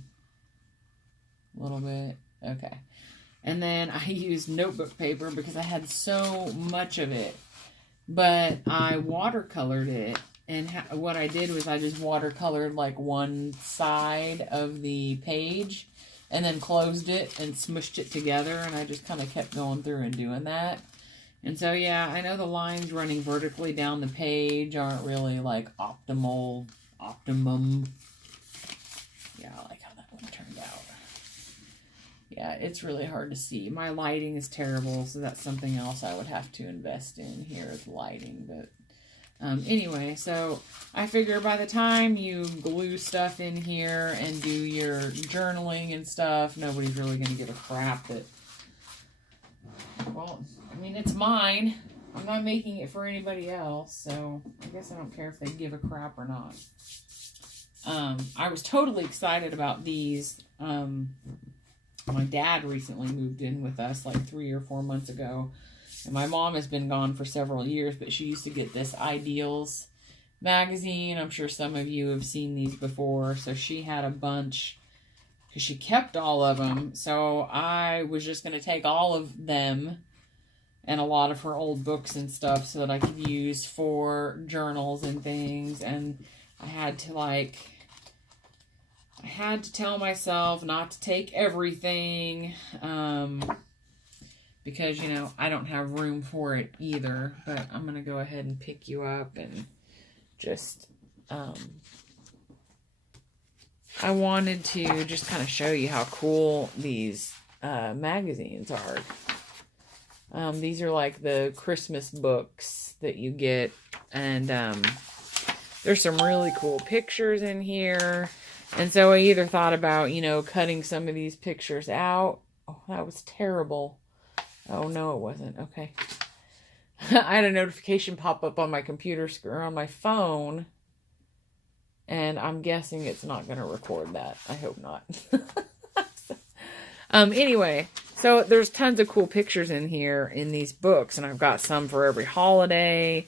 a little bit. Okay. And then I used notebook paper because I had so much of it. But I watercolored it. And what I did was I just watercolored like one side of the page and then closed it and smushed it together. And I just kind of kept going through and doing that. And so, yeah, I know the lines running vertically down the page aren't really, like, optimum. Yeah, I like how that one turned out. Yeah, it's really hard to see. My lighting is terrible, so that's something else I would have to invest in here is lighting. But anyway, so I figure by the time you glue stuff in here and do your journaling and stuff, nobody's really going to give a crap that, well, I mean, it's mine. I'm not making it for anybody else, so I guess I don't care if they give a crap or not. I was totally excited about these. My dad recently moved in with us like 3 or 4 months ago, and my mom has been gone for several years, but she used to get this Ideals magazine. I'm sure some of you have seen these before, so she had a bunch because she kept all of them, so I was just going to take all of them and a lot of her old books and stuff so that I could use for journals and things. And I had to tell myself not to take everything, because, you know, I don't have room for it either. But I'm going to go ahead and pick you up and just, I wanted to just kind of show you how cool these magazines are. These are like the Christmas books that you get, and there's some really cool pictures in here. And so I either thought about, you know, cutting some of these pictures out. Oh, that was terrible. Oh, no, it wasn't. Okay. I had a notification pop up on my computer screen, on my phone, and I'm guessing it's not going to record that. I hope not. Anyway, so there's tons of cool pictures in here in these books, and I've got some for every holiday.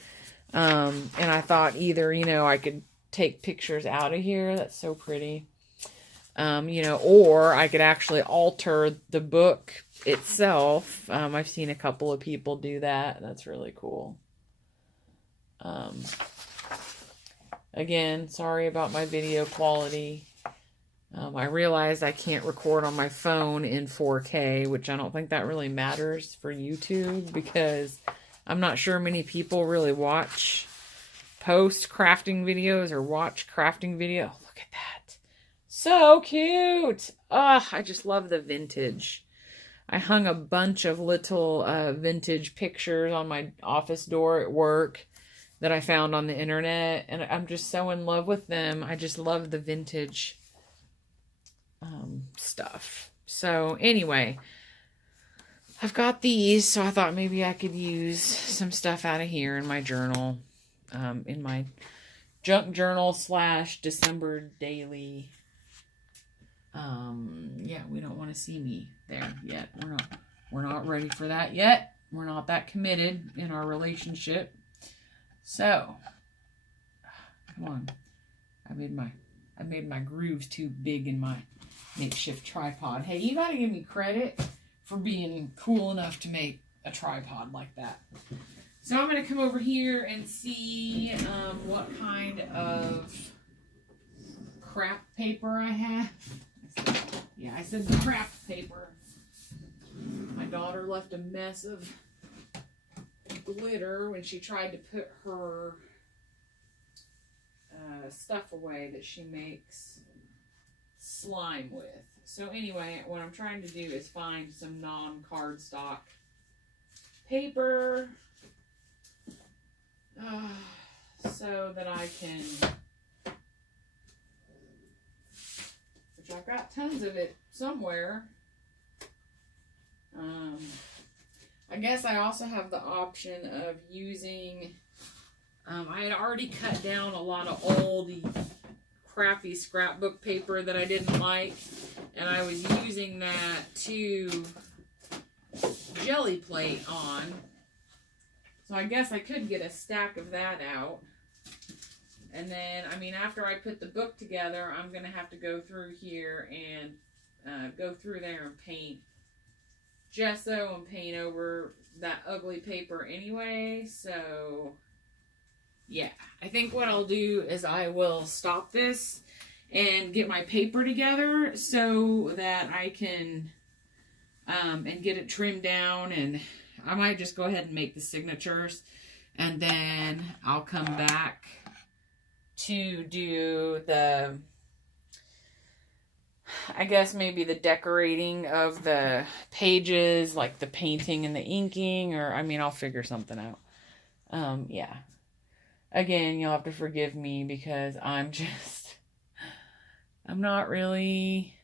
And I thought either, I could take pictures out of here. That's so pretty. Or I could actually alter the book itself. I've seen a couple of people do that. That's really cool. Again, sorry about my video quality. I realize I can't record on my phone in 4K, which I don't think that really matters for YouTube, because I'm not sure many people really post crafting videos or watch crafting video. Oh, look at that. So cute. Oh, I just love the vintage. I hung a bunch of little vintage pictures on my office door at work that I found on the internet, and I'm just so in love with them. I just love the vintage stuff. So anyway, I've got these, so I thought maybe I could use some stuff out of here in my journal, in my junk journal / December daily. Yeah, we don't want to see me there yet. We're not ready for that yet. We're not that committed in our relationship. So, come on. I made my grooves too big in my makeshift tripod. Hey, you gotta give me credit for being cool enough to make a tripod like that. So I'm gonna come over here and see what kind of crap paper I have. Yeah, I said the crap paper. My daughter left a mess of glitter when she tried to put her stuff away that she makes slime with. So anyway, what I'm trying to do is find some non-cardstock paper so that I can, which I've got tons of it somewhere. I guess I also have the option of using, I had already cut down a lot of old crappy scrapbook paper that I didn't like, and I was using that to jelly plate on. So I guess I could get a stack of that out. And then, after I put the book together, I'm going to have to go through here and go through there and paint gesso and paint over that ugly paper anyway. So, yeah. I think what I'll do is I will stop this and get my paper together so that I can, and get it trimmed down, and I might just go ahead and make the signatures, and then I'll come back to do the, I guess maybe the decorating of the pages, like the painting and the inking, or, I'll figure something out. Yeah. Again, you'll have to forgive me because I'm not really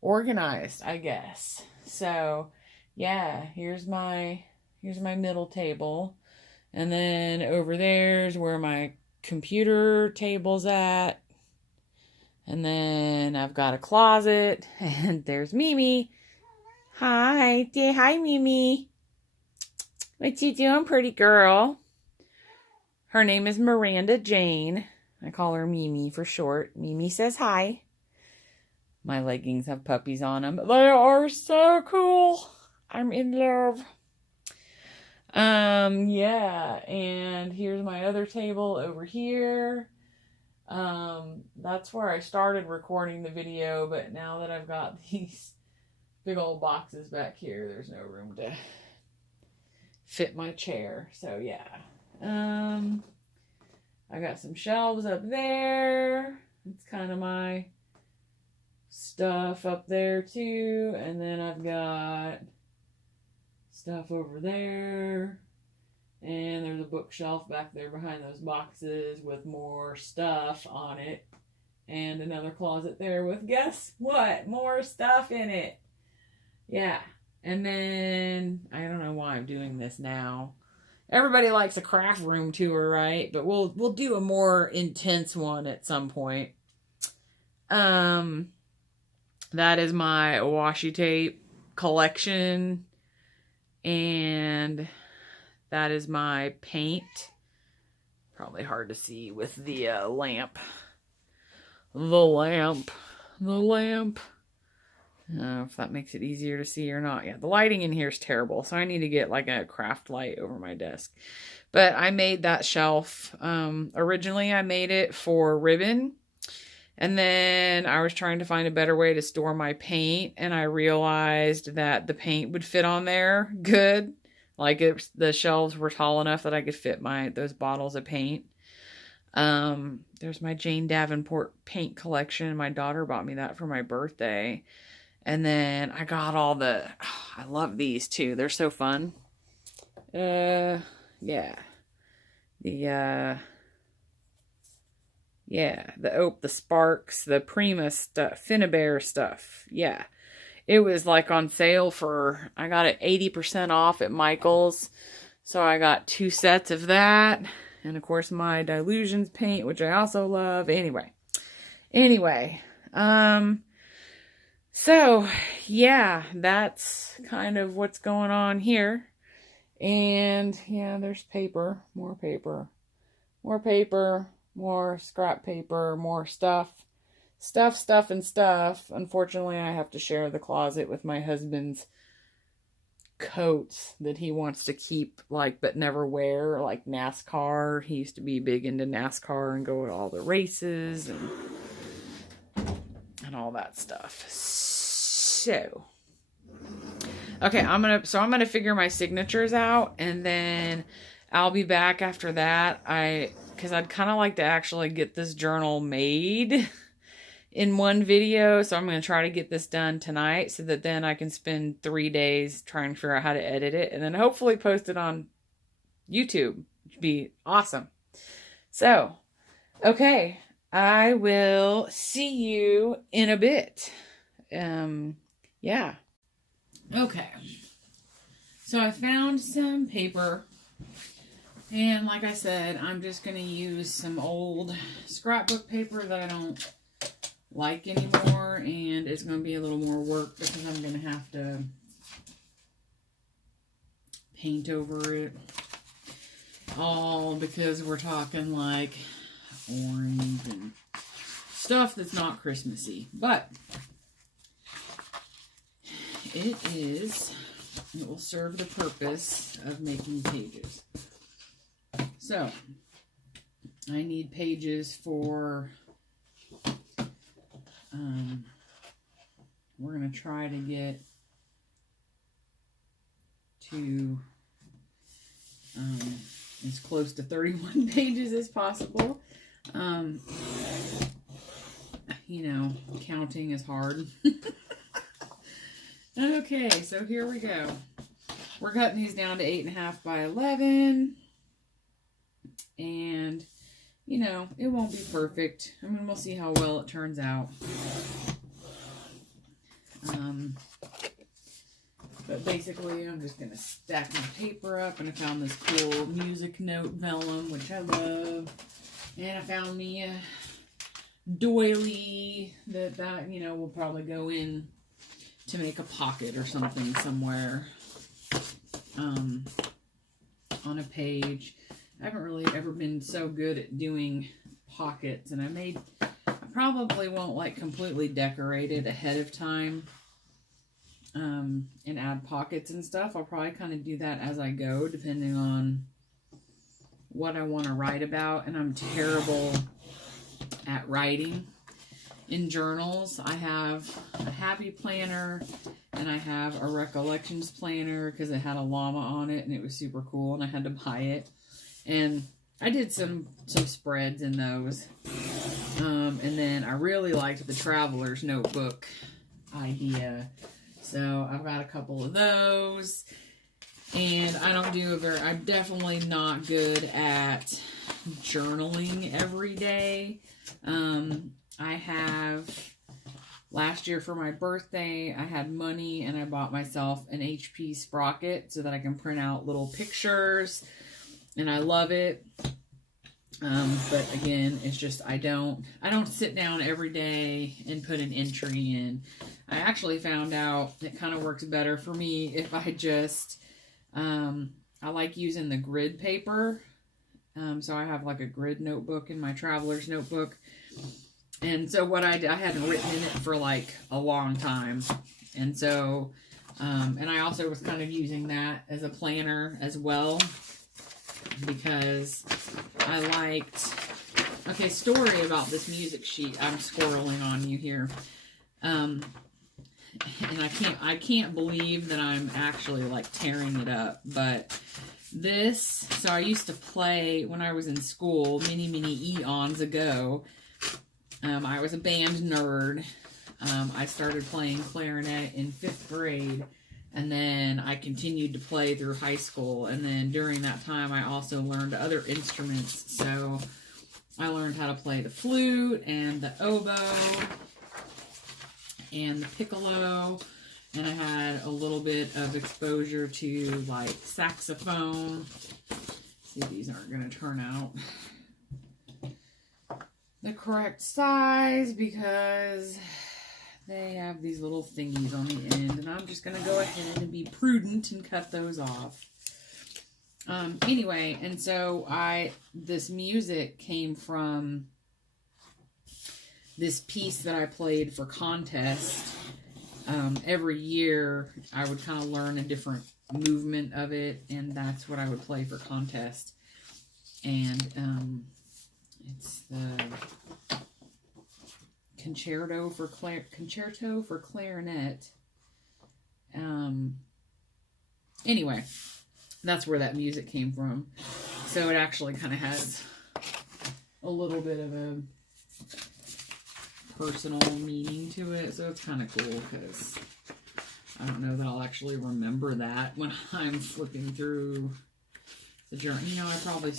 organized, I guess. So, yeah, here's my middle table. And then over there's where my computer table's at. And then I've got a closet. And there's Mimi. Hi. Say hi, Mimi. What you doing, pretty girl? Her name is Miranda Jane. I call her Mimi for short. Mimi says hi. My leggings have puppies on them. They are so cool. I'm in love. Yeah, and here's my other table over here. That's where I started recording the video, but now that I've got these big old boxes back here, there's no room to fit my chair. So yeah. I got some shelves up there. It's kind of my stuff up there too. And then I've got stuff over there. And there's a bookshelf back there behind those boxes with more stuff on it. And another closet there with, guess what? More stuff in it. Yeah. And then, I don't know why I'm doing this now. Everybody likes a craft room tour, right? But we'll do a more intense one at some point. That is my washi tape collection. And that is my paint. Probably hard to see with the lamp. The lamp. I don't know if that makes it easier to see or not. Yeah, the lighting in here is terrible, so I need to get like a craft light over my desk. But I made that shelf. Originally, I made it for ribbon. And then I was trying to find a better way to store my paint, and I realized that the paint would fit on there good. Like the shelves were tall enough that I could fit those bottles of paint. There's my Jane Davenport paint collection. My daughter bought me that for my birthday. And then I got all I love these too. They're so fun. Yeah. The Sparks, the Prima stuff, Finnabair stuff. Yeah. It was like on sale I got it 80% off at Michael's. So I got 2 sets of that. And of course my Dilutions paint, which I also love. Anyway. So yeah, that's kind of what's going on here. And yeah, there's paper, more scrap paper, more stuff. Unfortunately, I have to share the closet with my husband's coats that he wants to keep, but never wear, like NASCAR. He used to be big into NASCAR and go to all the races and all that stuff. So, okay, I'm gonna figure my signatures out, and then I'll be back after that. Because I'd kind of like to actually get this journal made in one video. So I'm going to try to get this done tonight so that then I can spend 3 days trying to figure out how to edit it. And then hopefully post it on YouTube. It'd be awesome. So, okay. I will see you in a bit. Yeah. Okay. So I found some paper. And like I said, I'm just going to use some old scrapbook paper that I don't like anymore. And it's going to be a little more work because I'm going to have to paint over it. All because we're talking like orange and stuff that's not Christmassy. But it will serve the purpose of making pages. So, I need pages for, we're going to try to get to as close to 31 pages as possible. Counting is hard. Okay, so here we go. We're cutting these down to 8.5 by 11. And, it won't be perfect. I mean, we'll see how well it turns out. But basically, I'm just going to stack my paper up. And I found this cool music note vellum, which I love. And I found me a doily that will probably go in to make a pocket or something somewhere on a page. I haven't really ever been so good at doing pockets, and I probably won't completely decorate it ahead of time and add pockets and stuff. I'll probably kind of do that as I go, depending on what I want to write about, and I'm terrible at writing in journals. I have a happy planner, and I have a recollections planner because it had a llama on it, and it was super cool, and I had to buy it. And I did some spreads in those. And then I really liked the Traveler's Notebook idea. So I've got a couple of those. And I'm definitely not good at journaling every day. I have last year for my birthday, I had money and I bought myself an HP sprocket so that I can print out little pictures, and I love it. But again, it's just, I don't sit down every day and put an entry in. I actually found out it kind of works better for me if I just, I like using the grid paper. So I have like a grid notebook in my traveler's notebook. And so what I did, I hadn't written in it for like a long time. And so, and I also was kind of using that as a planner as well, because I liked, okay, story about this music sheet. I'm squirreling on you here. And I can't believe that I'm actually like tearing it up, but this, so I used to play when I was in school many eons ago. I was a band nerd. I started playing clarinet in 5th grade, and then I continued to play through high school. And then during that time, I also learned other instruments. So I learned how to play the flute and the oboe and the piccolo. And I had a little bit of exposure to like saxophone. See, these aren't going to turn out the correct size because they have these little thingies on the end, and I'm just going to go ahead and be prudent and cut those off. Anyway, and so this music came from this piece that I played for contest. Every year I would kind of learn a different movement of it, and that's what I would play for contest. And it's the concerto for clarinet. Anyway, that's where that music came from. So it actually kind of has a little bit of a personal meaning to it, so it's kind of cool because I don't know that I'll actually remember that when I'm flipping through the journal. You know, I probably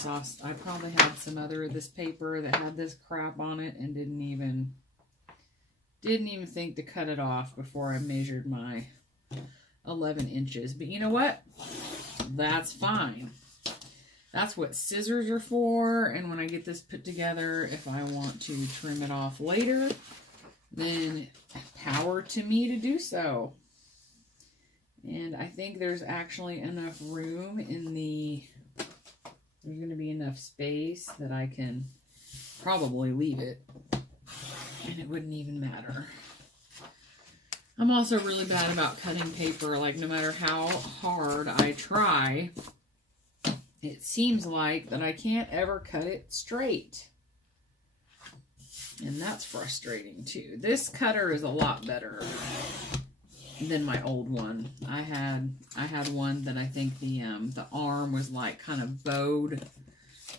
had some other of this paper that had this crap on it and didn't even think to cut it off before I measured my 11 inches. But you know what? That's fine. That's what scissors are for. And when I get this put together, if I want to trim it off later, then power to me to do so. And I think there's actually enough room in there's going to be enough space that I can probably leave it. And it wouldn't even matter. I'm also really bad about cutting paper. Like, no matter how hard I try, it seems like that I can't ever cut it straight. And that's frustrating too. This cutter is a lot better than my old one. I had one that I think the arm was like kind of bowed,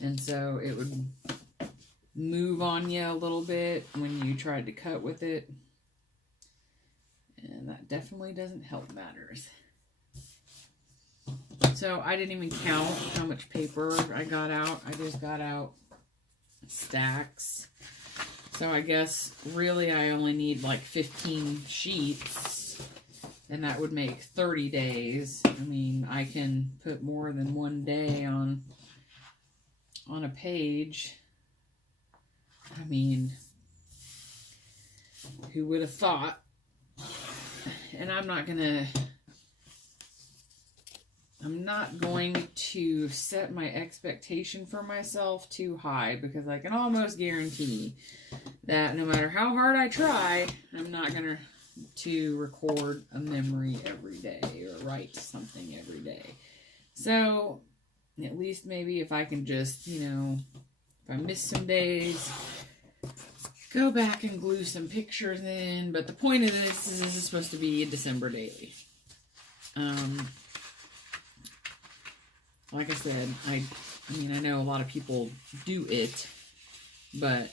and so it would move on you a little bit when you tried to cut with it. And that definitely doesn't help matters. So I didn't even count how much paper I got out. I just got out stacks. So I guess really I only need like 15 sheets, and that would make 30 days. I mean, I can put more than one day on a page. I mean, who would have thought? And I'm not going to set my expectation for myself too high, because I can almost guarantee that no matter how hard I try, I'm not going to record a memory every day or write something every day. So at least maybe if I can just, you know, if I miss some days, go back and glue some pictures in. But the point of this is supposed to be a December daily. Like I said, I mean, I know a lot of people do it, but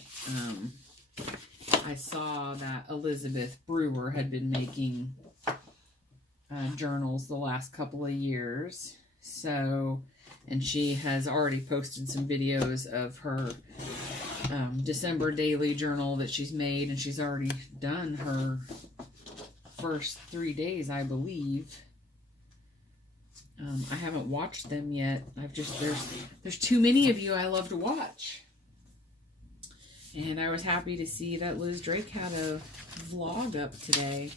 I saw that Elizabeth Brewer had been making journals the last couple of years. So, and she has already posted some videos of her December daily journal that she's made, and she's already done her first 3 days, I believe. I haven't watched them yet. There's too many of you I love to watch. And I was happy to see that Liz Drake had a vlog up today.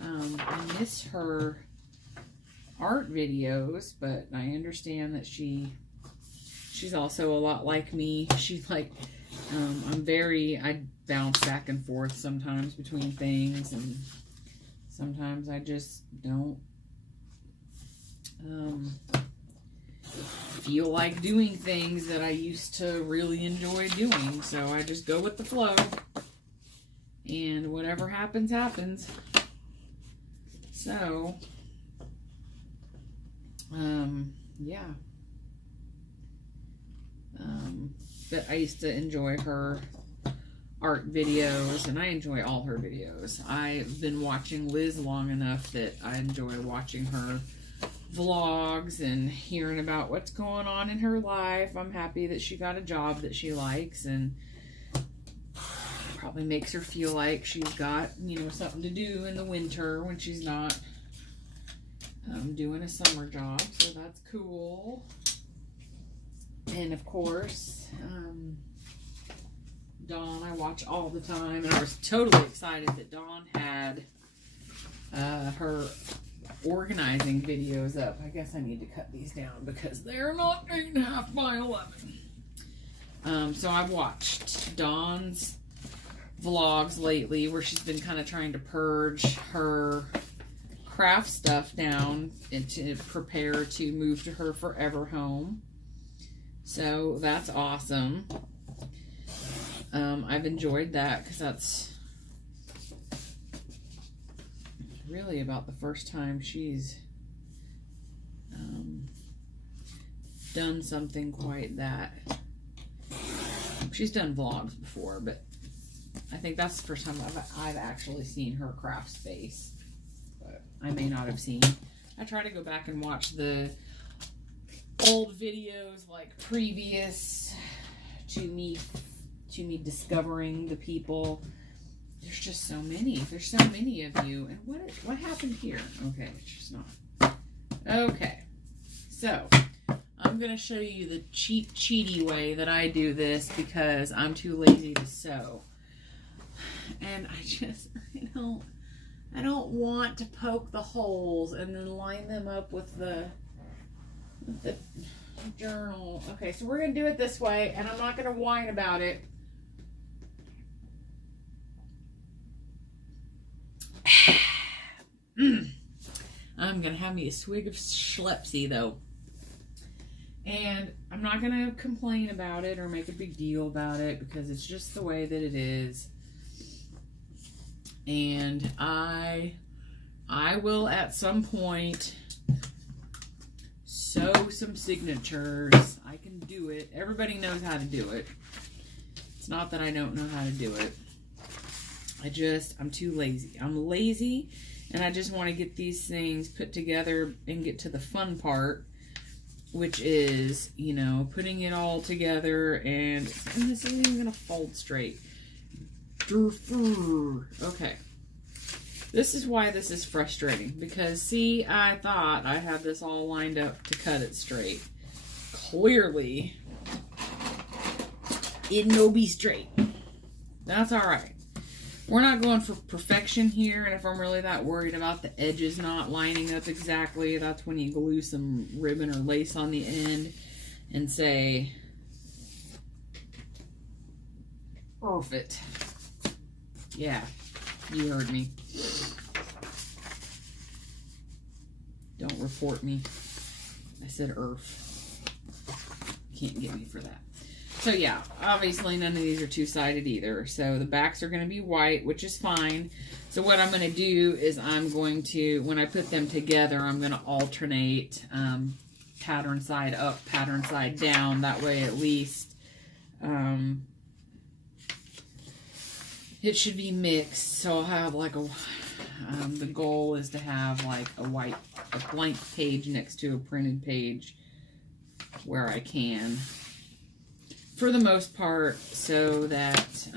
I miss her art videos, but I understand that she's also a lot like me. She's like, I bounce back and forth sometimes between things, and sometimes I just don't feel like doing things that I used to really enjoy doing. So I just go with the flow, and whatever happens, happens. So, yeah. But I used to enjoy her art videos, and I enjoy all her videos. I've been watching Liz long enough that I enjoy watching her vlogs and hearing about what's going on in her life. I'm happy that she got a job that she likes, and probably makes her feel like she's got, you know, something to do in the winter when she's not doing a summer job. So that's cool. And of course, Dawn I watch all the time, and I was totally excited that Dawn had her organizing videos up. I guess I need to cut these down because they're not 8.5 by 11. So I've watched Dawn's vlogs lately where she's been kind of trying to purge her craft stuff down and to prepare to move to her forever home. So that's awesome. I've enjoyed that because that's really about the first time she's done something quite that. She's done vlogs before, but I think that's the first time I've actually seen her craft space. But I may not have seen. I try to go back and watch the old videos like previous to me discovering the people. There's just so many. There's so many of you. And what happened here? Okay, it's just not. Okay. So, I'm going to show you the cheaty way that I do this because I'm too lazy to sew. And I don't want to poke the holes and then line them up with the journal. Okay, so we're going to do it this way, and I'm not going to whine about it. I'm going to have me a swig of Schlepsy, though. And I'm not going to complain about it or make a big deal about it because it's just the way that it is. And I will at some point sew some signatures. I can do it. Everybody knows how to do it. It's not that I don't know how to do it. I'm too lazy. I'm lazy, and I just want to get these things put together and get to the fun part, which is, you know, putting it all together, and this isn't even going to fold straight. Okay. This is why this is frustrating, because see, I thought I had this all lined up to cut it straight. Clearly, it no be straight. That's alright. We're not going for perfection here, and if I'm really that worried about the edges not lining up exactly, that's when you glue some ribbon or lace on the end and say, perfect. Yeah, you heard me. Don't report me. I said earth. Can't get me for that. So yeah, obviously none of these are two-sided either. So the backs are going to be white, which is fine. So what I'm going to do is I'm going to, when I put them together, I'm going to alternate pattern side up, pattern side down. That way at least it should be mixed. So I'll have like a, the goal is to have like a blank page next to a printed page where I can. for the most part, so that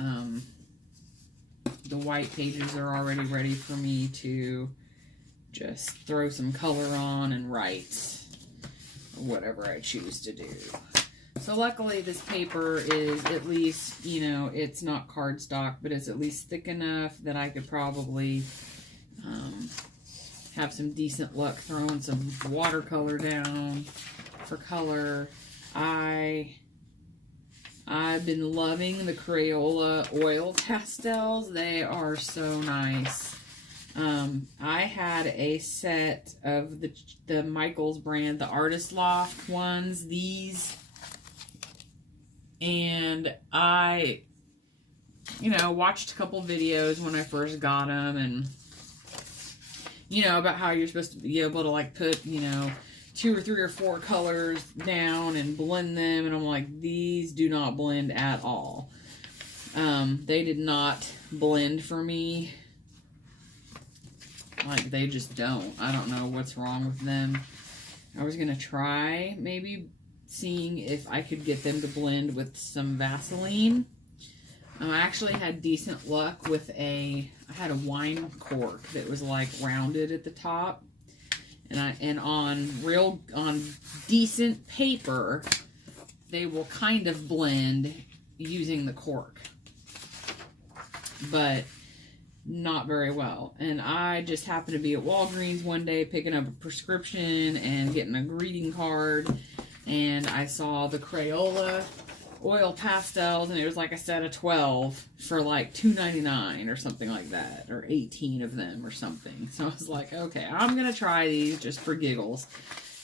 the white pages are already ready for me to just throw some color on and write whatever I choose to do. So luckily this paper is at least, you know, it's not cardstock, but it's at least thick enough that I could probably have some decent luck throwing some watercolor down for color. I've been loving the Crayola oil pastels. They are so nice. I had a set of the Michaels brand, the Artist Loft ones, these, and I, you know, watched a couple videos when I first got them, and, you know, about how you're supposed to be able to, like, put, you know, 2 or 3 or 4 colors down and blend them, and I'm like, these do not blend at all. They did not blend for me. Like, they just don't. I don't know what's wrong with them. I was gonna try maybe seeing if I could get them to blend with some Vaseline. I actually had decent luck with I had a wine cork that was like rounded at the top. And on decent paper, they will kind of blend using the cork, but not very well. And I just happened to be at Walgreens one day picking up a prescription and getting a greeting card, and I saw the Crayola oil pastels, and it was like a set of 12 for like $2.99 or something like that, or 18 of them or something. So I was like, okay, I'm gonna try these just for giggles.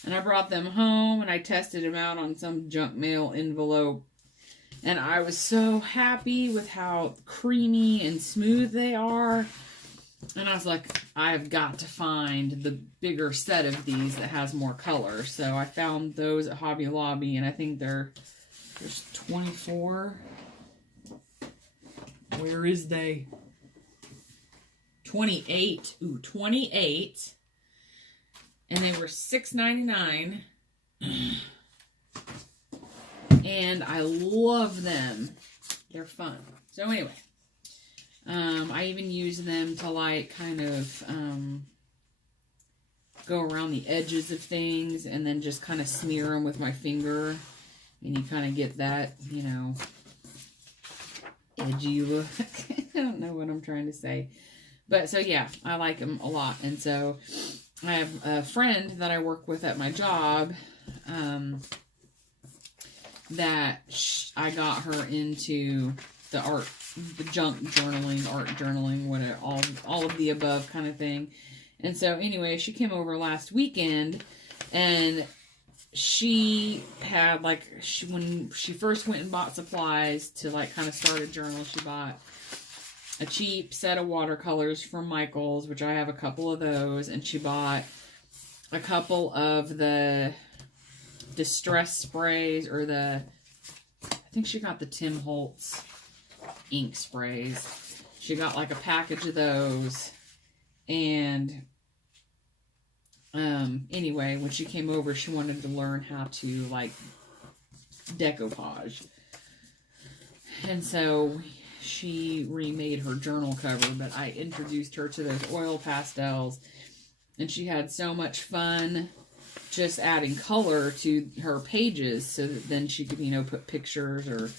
And I brought them home and I tested them out on some junk mail envelope, and I was so happy with how creamy and smooth they are. And I was like, I've got to find the bigger set of these that has more color. So I found those at Hobby Lobby, and I think there's 24. Where is they? 28. Ooh, 28. And they were $6.99. And I love them. They're fun. So anyway, I even use them to like kind of go around the edges of things and then just kind of smear them with my finger. And you kind of get that, you know, edgy look. I don't know what I'm trying to say. But so yeah, I like them a lot. And so I have a friend that I work with at my job that I got her into the art, the junk journaling, art journaling, whatever, all of the above kind of thing. And so anyway, she came over last weekend, and she had like, when she first went and bought supplies to like kind of start a journal, she bought a cheap set of watercolors from Michaels, which I have a couple of those, and she bought a couple of the distress sprays, or I think she got the Tim Holtz ink sprays. She got like a package of those, and anyway, when she came over, she wanted to learn how to like decoupage, and so she remade her journal cover. But I introduced her to those oil pastels, and she had so much fun just adding color to her pages, so that then she could, you know, put pictures or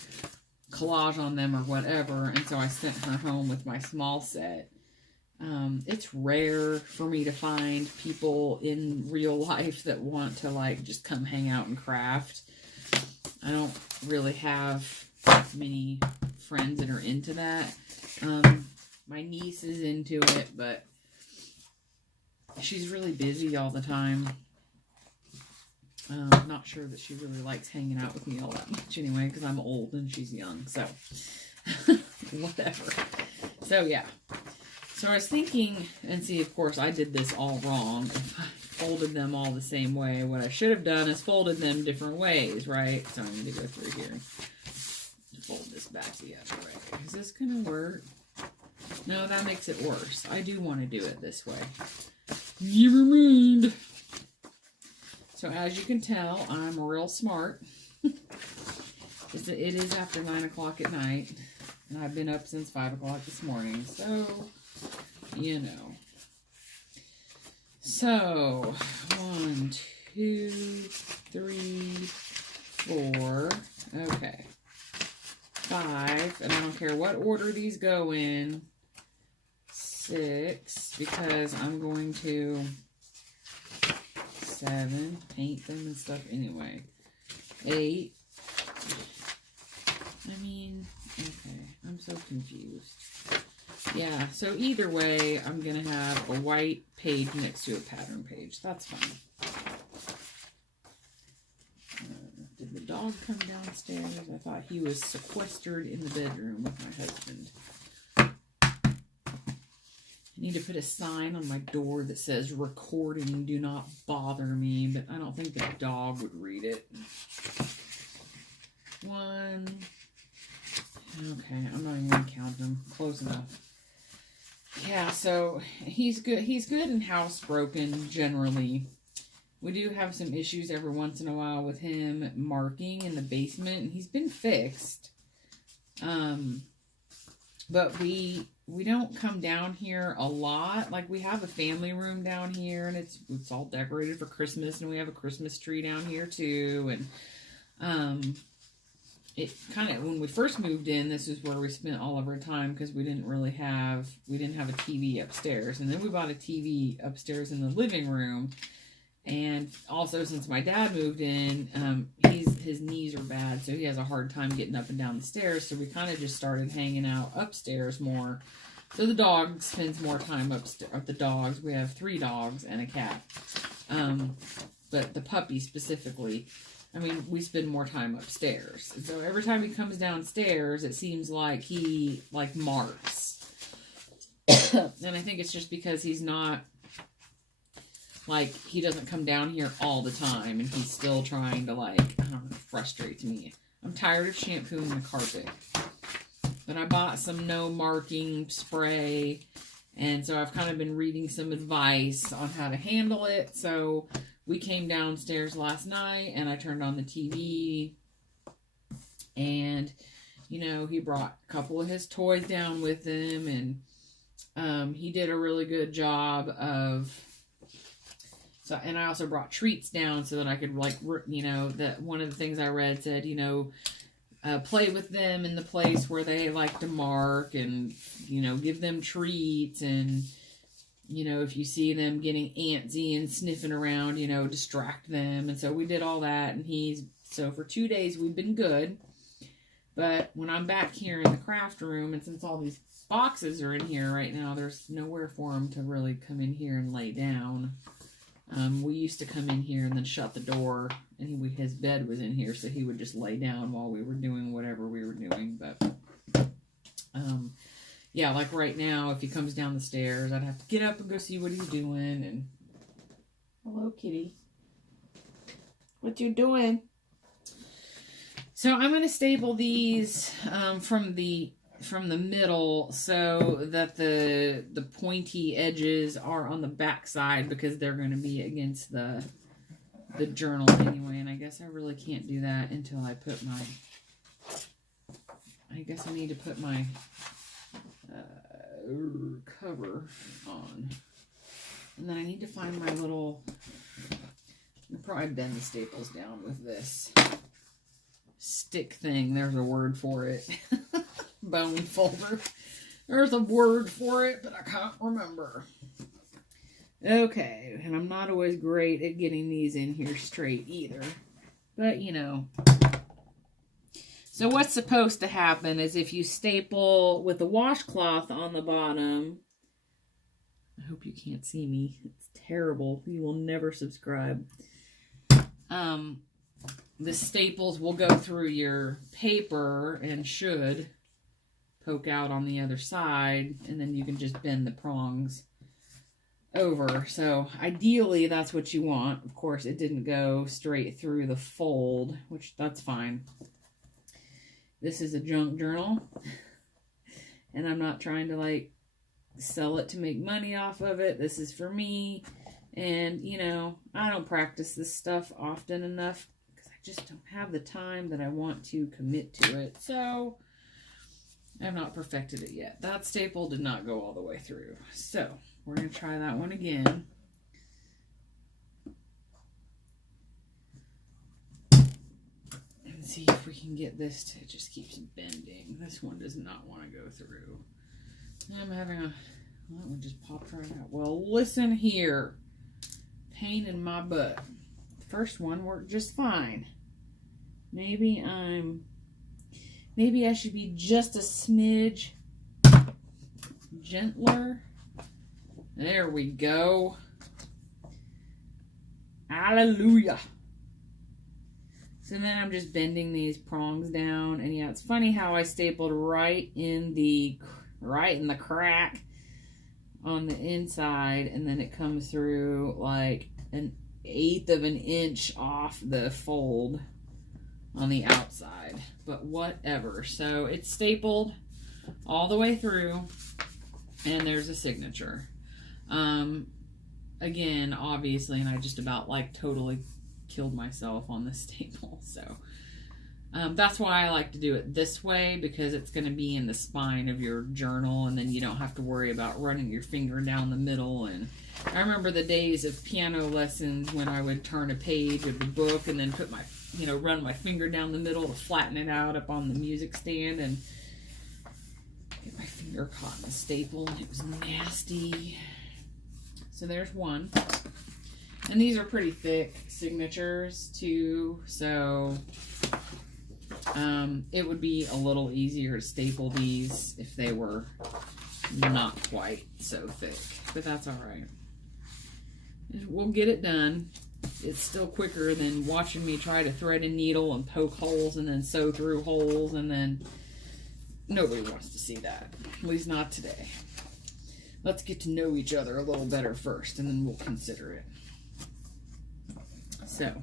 collage on them or whatever. And so I sent her home with my small set. It's rare for me to find people in real life that want to like just come hang out and craft. I don't really have many friends that are into that. My niece is into it, but she's really busy all the time. I'm not sure that she really likes hanging out with me all that much anyway, because I'm old and she's young, so whatever. So yeah. So I was thinking, and see, of course, I did this all wrong. If I folded them all the same way, what I should have done is folded them different ways, right? So I'm going to go through here and fold this back the other way. Is this going to work? No, that makes it worse. I do want to do it this way. Never mind. So as you can tell, I'm real smart. It is after 9 o'clock at night, and I've been up since 5 o'clock this morning, so, you know. So, 1, 2, 3, 4, okay. 5, and I don't care what order these go in. 6, because I'm going to 7, paint them and stuff anyway. 8. I mean, okay, I'm so confused. Yeah, so either way, I'm going to have a white page next to a pattern page. That's fine. Did the dog come downstairs? I thought he was sequestered in the bedroom with my husband. I need to put a sign on my door that says, recording, do not bother me, but I don't think the dog would read it. 1. Okay, I'm not even going to count them. Close enough. Yeah, so he's good. He's good and housebroken generally. We do have some issues every once in a while with him marking in the basement, and he's been fixed. But we don't come down here a lot. Like, we have a family room down here, and it's all decorated for Christmas, and we have a Christmas tree down here too. And it kind of, when we first moved in, this is where we spent all of our time, because we didn't have a TV upstairs. And then we bought a TV upstairs in the living room. And also, since my dad moved in, his knees are bad, so he has a hard time getting up and down the stairs. So we kind of just started hanging out upstairs more. So the dog spends more time upstairs. The dogs, we have 3 dogs and a cat. But the puppy specifically, I mean, we spend more time upstairs. And so every time he comes downstairs, it seems like he, marks. And I think it's just because he's not, he doesn't come down here all the time, and he's still trying to, I don't know, it frustrates me. I'm tired of shampooing the carpet. But I bought some no marking spray, and so I've kind of been reading some advice on how to handle it. So we came downstairs last night, and I turned on the TV, and, he brought a couple of his toys down with him, and he did a really good job of... So, and I also brought treats down so that I could, that one of the things I read said, play with them in the place where they like to mark, and, give them treats, and, if you see them getting antsy and sniffing around, distract them. And so we did all that, and so for 2 days we've been good. But when I'm back here in the craft room, and since all these boxes are in here right now, there's nowhere for him to really come in here and lay down. We used to come in here and then shut the door, and his bed was in here, so he would just lay down while we were doing whatever we were doing. But, yeah, like right now, if he comes down the stairs, I'd have to get up and go see what he's doing. And hello, kitty. What you doing? So I'm going to staple these from the middle so that the pointy edges are on the back side, because they're going to be against the journal anyway. And I guess I really can't do that until I put my, I guess I need to put my cover on. And then I need to find my little, I'll probably bend the staples down with this stick thing. There's a word for it. Bone folder. There's a word for it, but I can't remember. Okay, and I'm not always great at getting these in here straight either. But, So what's supposed to happen is if you staple with a washcloth on the bottom... I hope you can't see me. It's terrible. You will never subscribe. The staples will go through your paper and should poke out on the other side, and then you can just bend the prongs over. So ideally that's what you want. Of course, it didn't go straight through the fold, which that's fine. This is a junk journal, and I'm not trying to sell it to make money off of it. This is for me, and I don't practice this stuff often enough because I just don't have the time that I want to commit to it. So I've not perfected it yet. That staple did not go all the way through. So we're going to try that one again. And see if we can get this to just keeps bending. This one does not want to go through. I'm having a... That one just popped right out. Well, listen here. Pain in my butt. The first one worked just fine. Maybe I should be just a smidge gentler. There we go. Hallelujah. So then I'm just bending these prongs down. And yeah, it's funny how I stapled right in the crack on the inside, and then it comes through like 1/8 of an inch off the fold on the outside, but whatever. So it's stapled all the way through, and there's a signature. Again, obviously, and I just about like totally killed myself on the staple. So that's why I like to do it this way, because it's going to be in the spine of your journal, and then you don't have to worry about running your finger down the middle. And I remember the days of piano lessons when I would turn a page of the book and then put my, run my finger down the middle to flatten it out up on the music stand, and get my finger caught in the staple, and it was nasty. So there's one. And these are pretty thick signatures too, so it would be a little easier to staple these if they were not quite so thick, but that's all right. We'll get it done. It's still quicker than watching me try to thread a needle and poke holes and then sew through holes, and then nobody wants to see that, at least not today. Let's get to know each other a little better first, and then we'll consider it. So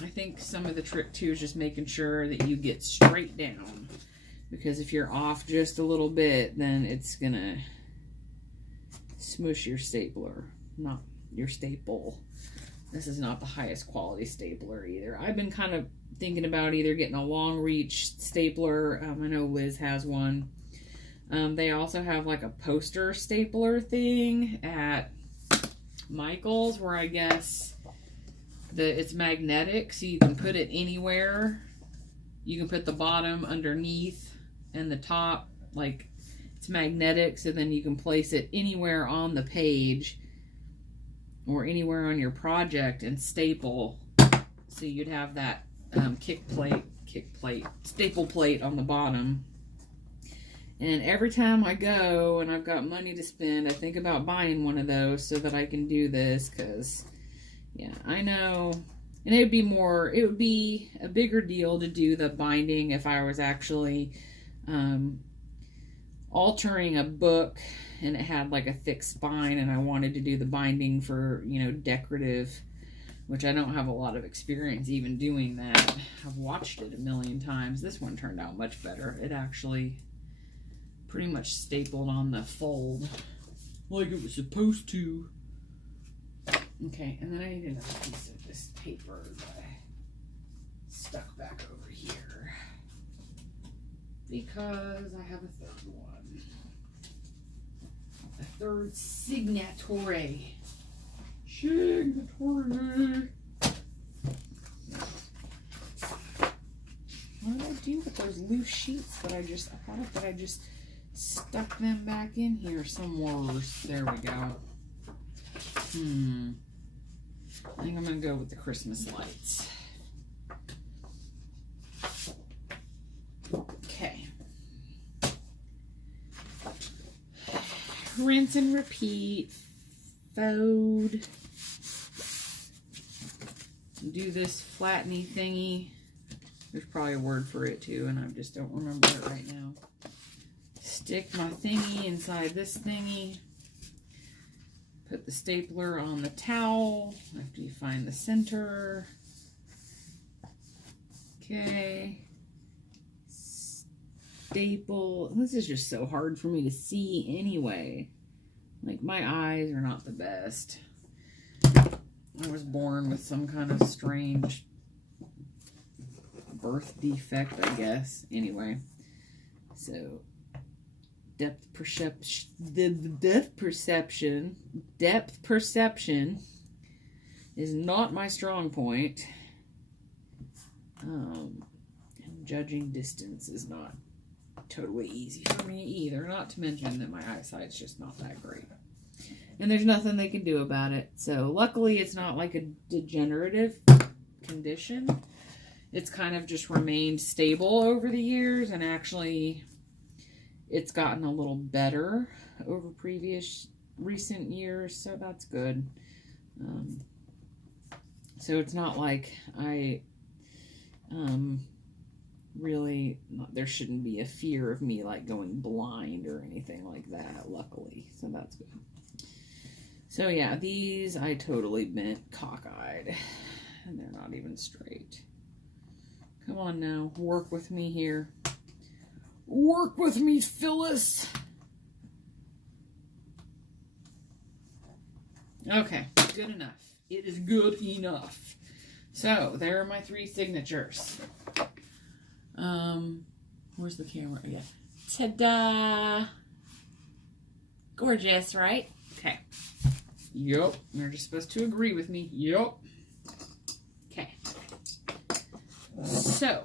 I think some of the trick too is just making sure that you get straight down, because if you're off just a little bit, then it's gonna smush your stapler, not your staple. This is not the highest quality stapler either. I've been kind of thinking about either getting a long reach stapler. I know Liz has one. They also have like a poster stapler thing at Michael's, where I guess it's magnetic, so you can put it anywhere. You can put the bottom underneath and the top, like it's magnetic, so then you can place it anywhere on the page or anywhere on your project and staple. So you'd have that staple plate on the bottom. And every time I go and I've got money to spend, I think about buying one of those so that I can do this, because yeah, I know. And it would be a bigger deal to do the binding if I was actually altering a book and it had like a thick spine and I wanted to do the binding for, decorative, which I don't have a lot of experience even doing that. I've watched it a million times. This one turned out much better. It actually pretty much stapled on the fold like it was supposed to. Okay, and then I need another piece of this paper that I stuck back over here, because I have a third one. A third signatory. What did I do with those loose sheets that I thought that I just stuck them back in here somewhere. There we go. I think I'm going to go with the Christmas lights. Okay. Rinse and repeat. Fold. Do this flatteny thingy. There's probably a word for it too, and I just don't remember it right now. Stick my thingy inside this thingy. Put the stapler on the towel after you find the center. Okay. Staple. This is just so hard for me to see anyway. Like, my eyes are not the best. I was born with some kind of strange birth defect, I guess. Anyway, so depth perception is not my strong point. And judging distance is not totally easy for me either. Not to mention that my eyesight's just not that great. And there's nothing they can do about it. So luckily it's not like a degenerative condition. It's kind of just remained stable over the years, and actually it's gotten a little better over recent years, so that's good. So it's not like I really, there shouldn't be a fear of me like going blind or anything like that, luckily, so that's good. So yeah, these I totally bent cockeyed, and they're not even straight. Come on now, work with me here. Work with me, Phyllis. Okay, good enough. It is good enough. So, there are my 3 signatures. Where's the camera? Yeah. Ta-da! Gorgeous, right? Okay. Yup. You're just supposed to agree with me. Yup. Okay. So,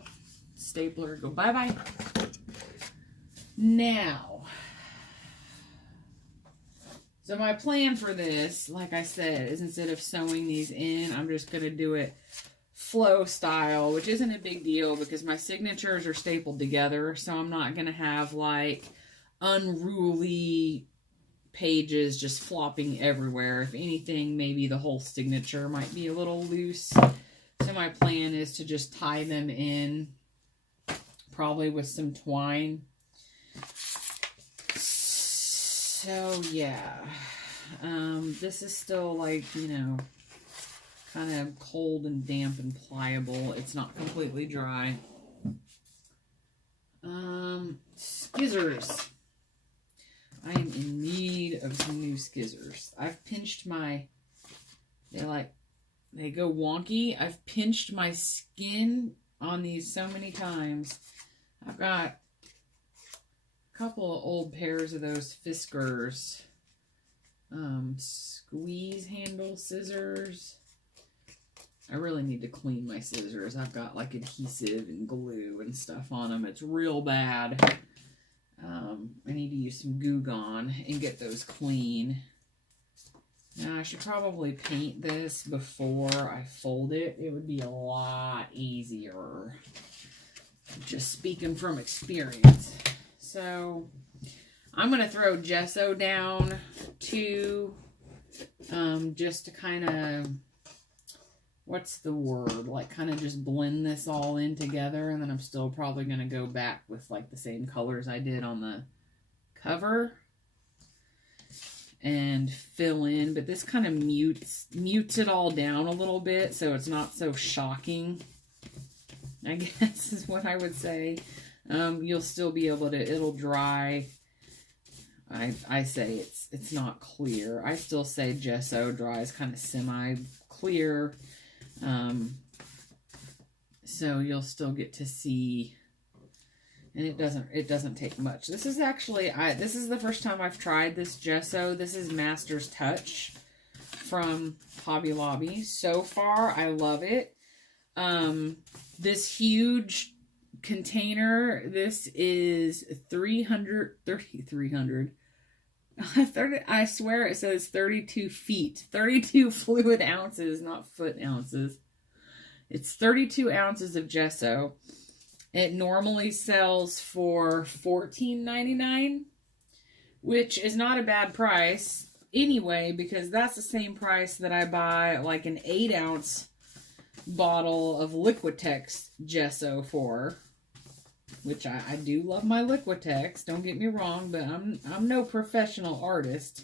stapler, go bye-bye. Now, so my plan for this, like I said, is instead of sewing these in, I'm just going to do it flow style, which isn't a big deal because my signatures are stapled together, so I'm not going to have like unruly pages just flopping everywhere. If anything, maybe the whole signature might be a little loose. So my plan is to just tie them in, probably with some twine. So yeah, this is still like, you know, kind of cold and damp and pliable. It's not completely dry. Skizzers. I am in need of some new skizzers. I've pinched my, they go wonky. I've pinched my skin on these so many times. I've got a couple of old pairs of those Fiskars squeeze handle scissors. I really need to clean my scissors. I've got like adhesive and glue and stuff on them. It's real bad. I need to use some Goo Gone and get those clean. Now, I should probably paint this before I fold it. It would be a lot easier. Just speaking from experience. So, I'm going to throw gesso down too, just to kind of, what's the word, like kind of just blend this all in together, and then I'm still probably going to go back with like the same colors I did on the cover and fill in, but this kind of mutes it all down a little bit so it's not so shocking, I guess is what I would say. You'll still be able to, it'll dry. I say it's not clear. I still say gesso dries kind of semi-clear. So you'll still get to see, and it doesn't take much. This is actually, this is the first time I've tried this gesso. This is Master's Touch from Hobby Lobby. So far, I love it. This huge container, this is 300. I swear it says 32 feet. 32 fluid ounces, not foot ounces. It's 32 ounces of gesso. It normally sells for $14.99, which is not a bad price anyway, because that's the same price that I buy like an 8-ounce bottle of Liquitex gesso for. Which I do love my Liquitex, don't get me wrong, but I'm no professional artist.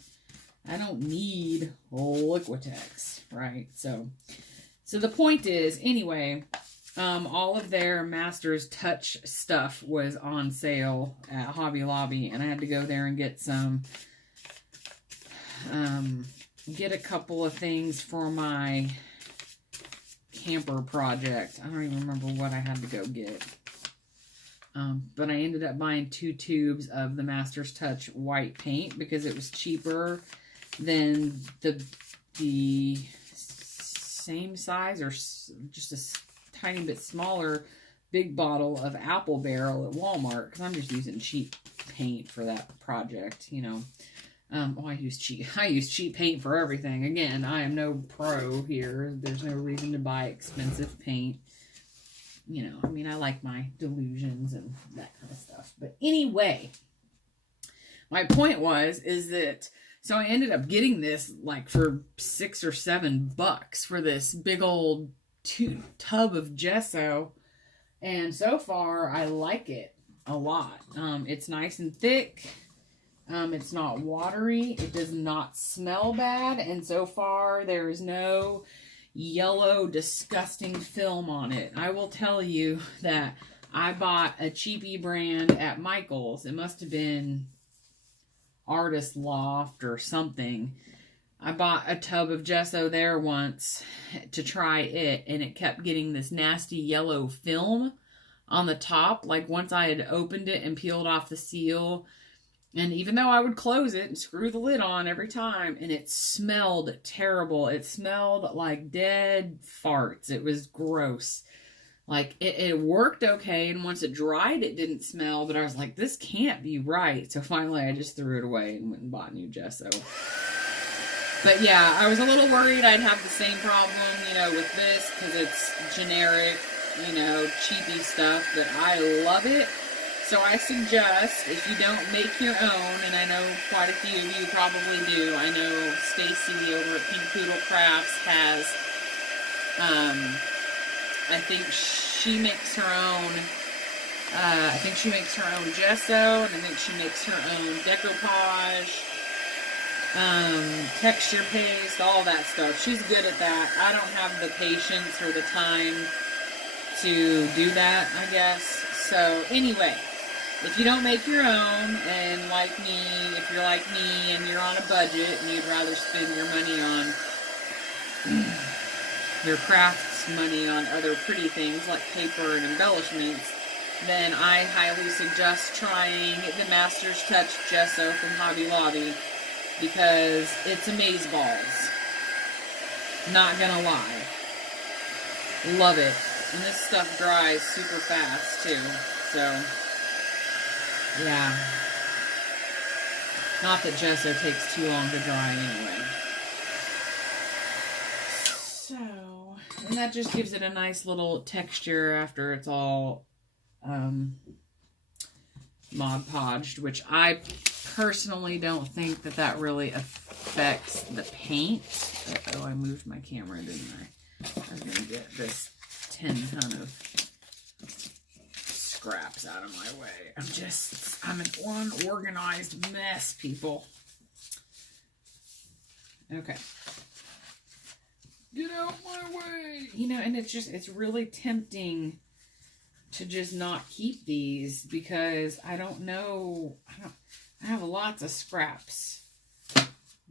I don't need Liquitex, right? So the point is, anyway, all of their Master's Touch stuff was on sale at Hobby Lobby, and I had to go there and get some get a couple of things for my camper project. I don't even remember what I had to go get. But I ended up buying 2 tubes of the Master's Touch white paint because it was cheaper than the same size or just a tiny bit smaller big bottle of Apple Barrel at Walmart, because I'm just using cheap paint for that project, you know. I use cheap paint for everything. Again, I am no pro here. There's no reason to buy expensive paint. You know, I mean, I like my Delusions and that kind of stuff. But anyway, my point is that, so I ended up getting this like for $6 or $7 for this big old tub of gesso. And so far, I like it a lot. It's nice and thick. It's not watery. It does not smell bad. And so far, there is no yellow, disgusting film on it. I will tell you that I bought a cheapy brand at Michael's. It must have been Artist Loft or something. I bought a tub of gesso there once to try it, and it kept getting this nasty yellow film on the top. Like once I had opened it and peeled off the seal, and even though I would close it and screw the lid on every time, and it smelled terrible. It smelled like dead farts. It was gross. Like, it worked okay, and once it dried, it didn't smell, but I was like, this can't be right. So finally, I just threw it away and went and bought new gesso. But yeah, I was a little worried I'd have the same problem, you know, with this, because it's generic, you know, cheapy stuff, but I love it. So I suggest, if you don't make your own, and I know quite a few of you probably do, I know Stacy over at Pink Poodle Crafts has, I think she makes her own, gesso, and I think she makes her own decoupage, texture paste, all that stuff. She's good at that. I don't have the patience or the time to do that, I guess. So anyway, if you don't make your own, and like me, if you're like me and you're on a budget and you'd rather spend your money on your crafts money on other pretty things like paper and embellishments, then I highly suggest trying the Master's Touch gesso from Hobby Lobby, because it's amazeballs. Not gonna lie. Love it. And this stuff dries super fast too, so yeah. Not that gesso takes too long to dry anyway. So, and that just gives it a nice little texture after it's all Mod Podged, which I personally don't think that really affects the paint. Oh, I moved my camera, didn't I? I was going to get this 10-ton of scraps out of my way. I'm an unorganized mess, people. Okay. Get out my way! You know, and it's really tempting to just not keep these, because I have lots of scraps.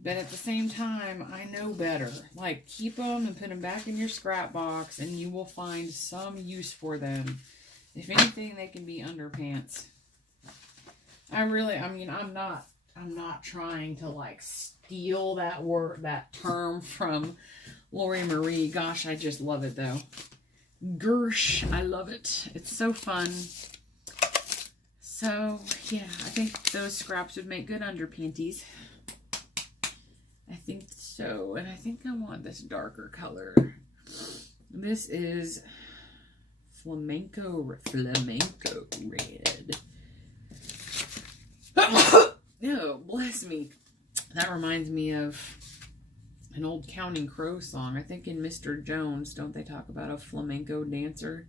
But at the same time, I know better. Like, keep them and put them back in your scrap box, and you will find some use for them. If anything, they can be underpants. I'm not trying to, like, steal that term from Lori Marie. Gosh, I just love it, though. Gersh, I love it. It's so fun. So, yeah, I think those scraps would make good underpanties. I think so. And I think I want this darker color. This is flamenco red. No, bless me. That reminds me of an old Counting Crow song. I think in Mr. Jones, don't they talk about a flamenco dancer?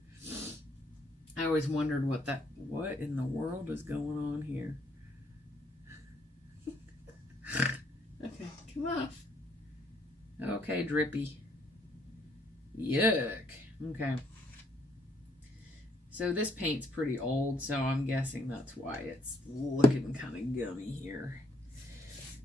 I always wondered what in the world is going on here. Okay, come off. Okay, drippy. Yuck. Okay. So this paint's pretty old, so I'm guessing that's why it's looking kind of gummy here.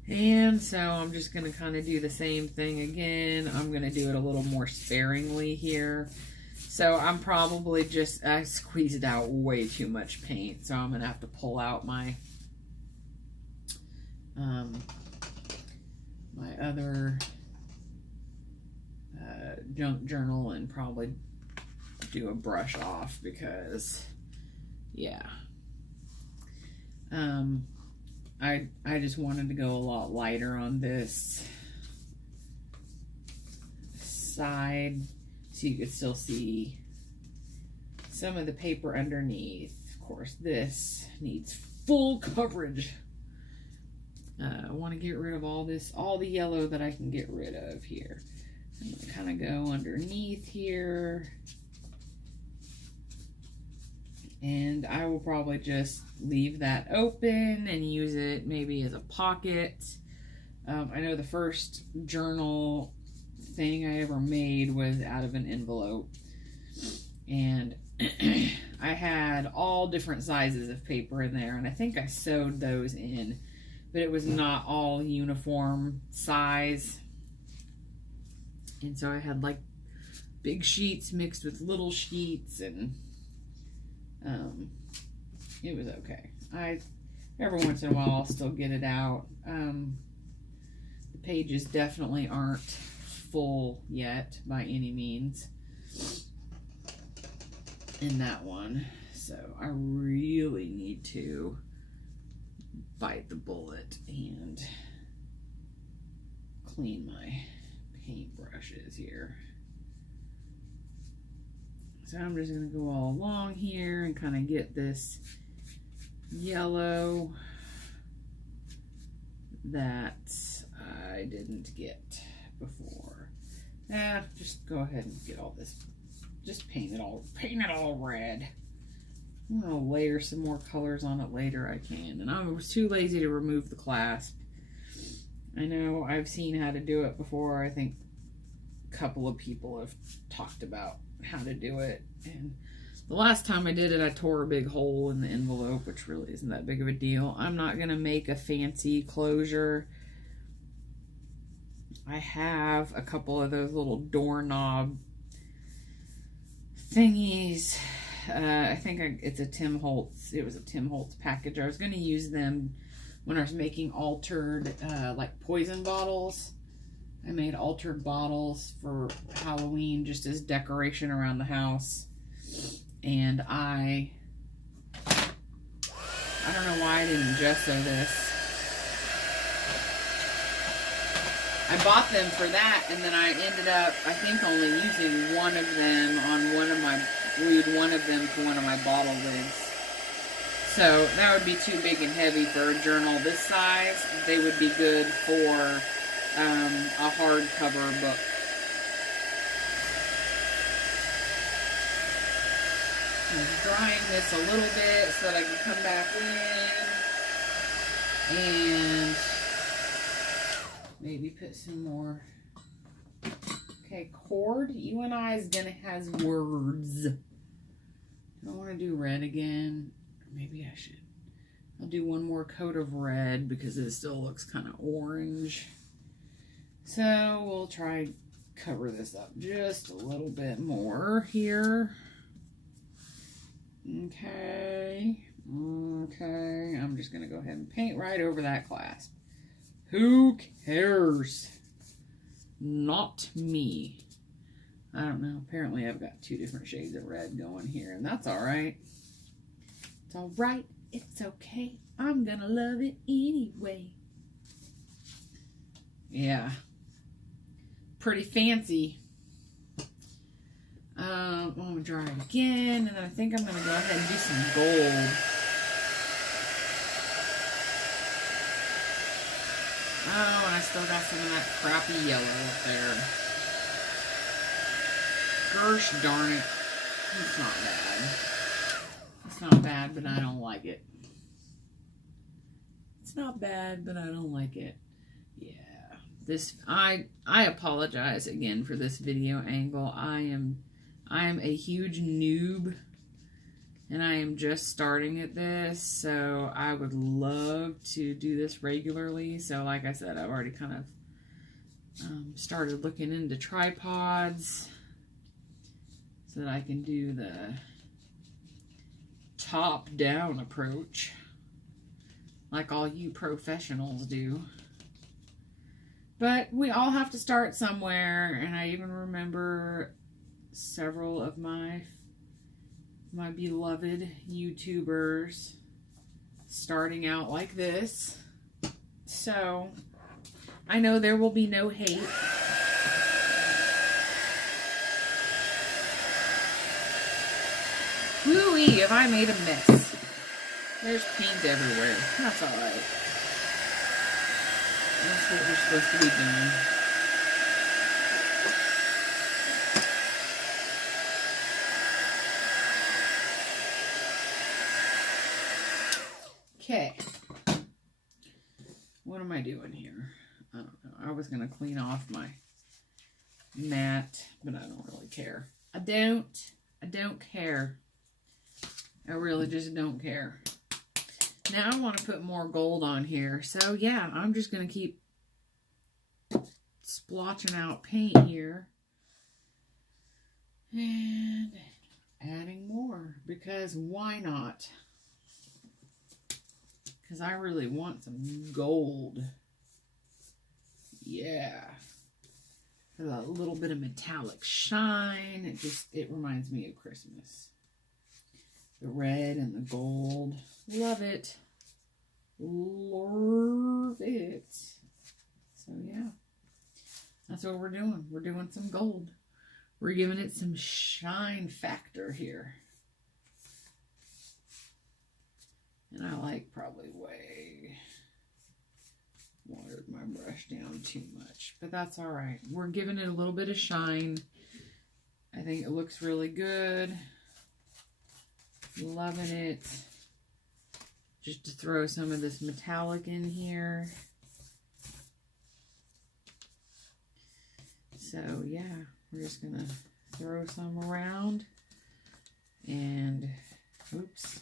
And so I'm just going to kind of do the same thing again. I'm going to do it a little more sparingly here. So I'm probably just, I squeezed out way too much paint. So I'm going to have to pull out my, my other junk journal and probably do a brush off because, yeah. I just wanted to go a lot lighter on this side so you could still see some of the paper underneath. Of course, this needs full coverage. I want to get rid of all the yellow that I can get rid of here. I'm going to kind of go underneath here. And I will probably just leave that open and use it maybe as a pocket. I know the first journal thing I ever made was out of an envelope. And I had all different sizes of paper in there. And I think I sewed those in. But it was not all uniform size. And so I had like big sheets mixed with little sheets and it was okay. Every once in a while I'll still get it out. The pages definitely aren't full yet by any means in that one. So I really need to bite the bullet and clean my paint brushes here. So I'm just going to go all along here and kind of get this yellow that I didn't get before. Just go ahead and get all this. Just paint it all red. I'm going to layer some more colors on it later I can. And I was too lazy to remove the clasp. I know I've seen how to do it before. I think a couple of people have talked about how to do it, and the last time I did it I tore a big hole in the envelope, which really isn't that big of a deal. I'm not gonna make a fancy closure. I have a couple of those little doorknob thingies. I think it's a Tim Holtz. It was a Tim Holtz package. I was gonna use them when I was making altered like poison bottles. I made altered bottles for Halloween just as decoration around the house. And I don't know why I didn't gesso this. I bought them for that, and then I ended up, I think, only using one of them on glued one of them to one of my bottle lids. So that would be too big and heavy for a journal this size. They would be good for a hardcover book. I'm drying this a little bit so that I can come back in and maybe put some more. Okay, cord, you and I's gonna has words. Do I want to do red again? Maybe I should. I'll do one more coat of red because it still looks kind of orange. So we'll try cover this up just a little bit more here. Okay. Okay. I'm just going to go ahead and paint right over that clasp. Who cares? Not me. I don't know. Apparently I've got two different shades of red going here, and that's all right. It's all right. It's okay. I'm going to love it anyway. Yeah. Pretty fancy. I'm going to dry it again, and then I think I'm going to go ahead and do some gold. Oh, and I still got some of that crappy yellow up there. Gosh darn it. It's not bad. It's not bad, but I don't like it. It's not bad, but I don't like it. Yeah. I apologize again for this video angle. I am a huge noob And I am just starting at this, so I would love to do this regularly. So like I said, I've already kind of started looking into tripods so that I can do the top-down approach like all you professionals do. But we all have to start somewhere, and I even remember several of my beloved YouTubers starting out like this. So I know there will be no hate. Whoo-wee, have I made a mess. There's paint everywhere. That's alright. That's what we're supposed to be doing. Okay. What am I doing here? I don't know. I was going to clean off my mat, but I don't really care. I don't care. I really just don't care. Now I want to put more gold on here. So yeah, I'm just going to keep splotching out paint here. And adding more. Because why not? Because I really want some gold. Yeah. For a little bit of metallic shine. It reminds me of Christmas. The red and the gold. Love it. Love it. So yeah. That's what we're doing. We're doing some gold. We're giving it some shine factor here. And I like probably watered my brush down too much. But that's alright. We're giving it a little bit of shine. I think it looks really good. Loving it. Just to throw some of this metallic in here. So yeah, we're just going to throw some around. And, oops.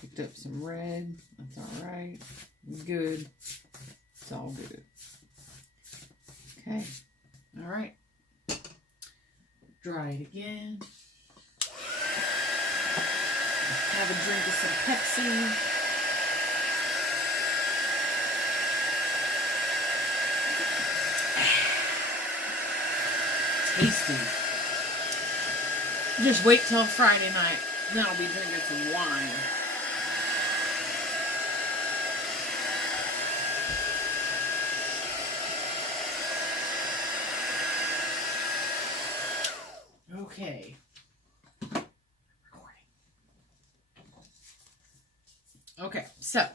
Picked up some red. That's alright. Good. It's all good. Okay. Alright. Dry it again. Have a drink of some Pepsi. Tasty. Just wait till Friday night. Then I'll be drinking some wine. Okay. Okay, so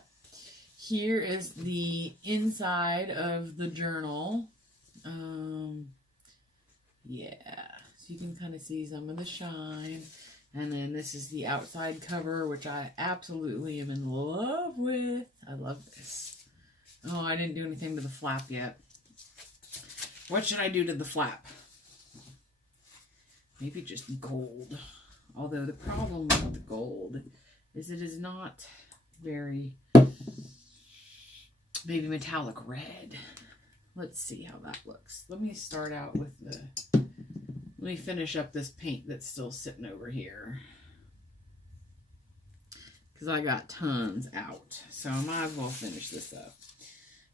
here is the inside of the journal. Yeah, so you can kind of see some of the shine. And then this is the outside cover, which I absolutely am in love with. I love this. Oh, I didn't do anything to the flap yet. What should I do to the flap? Maybe just gold. Although the problem with the gold is it is not very maybe metallic red. Let's see how that looks. Let me start out with let me finish up this paint that's still sitting over here. Because I got tons out. So I might as well finish this up.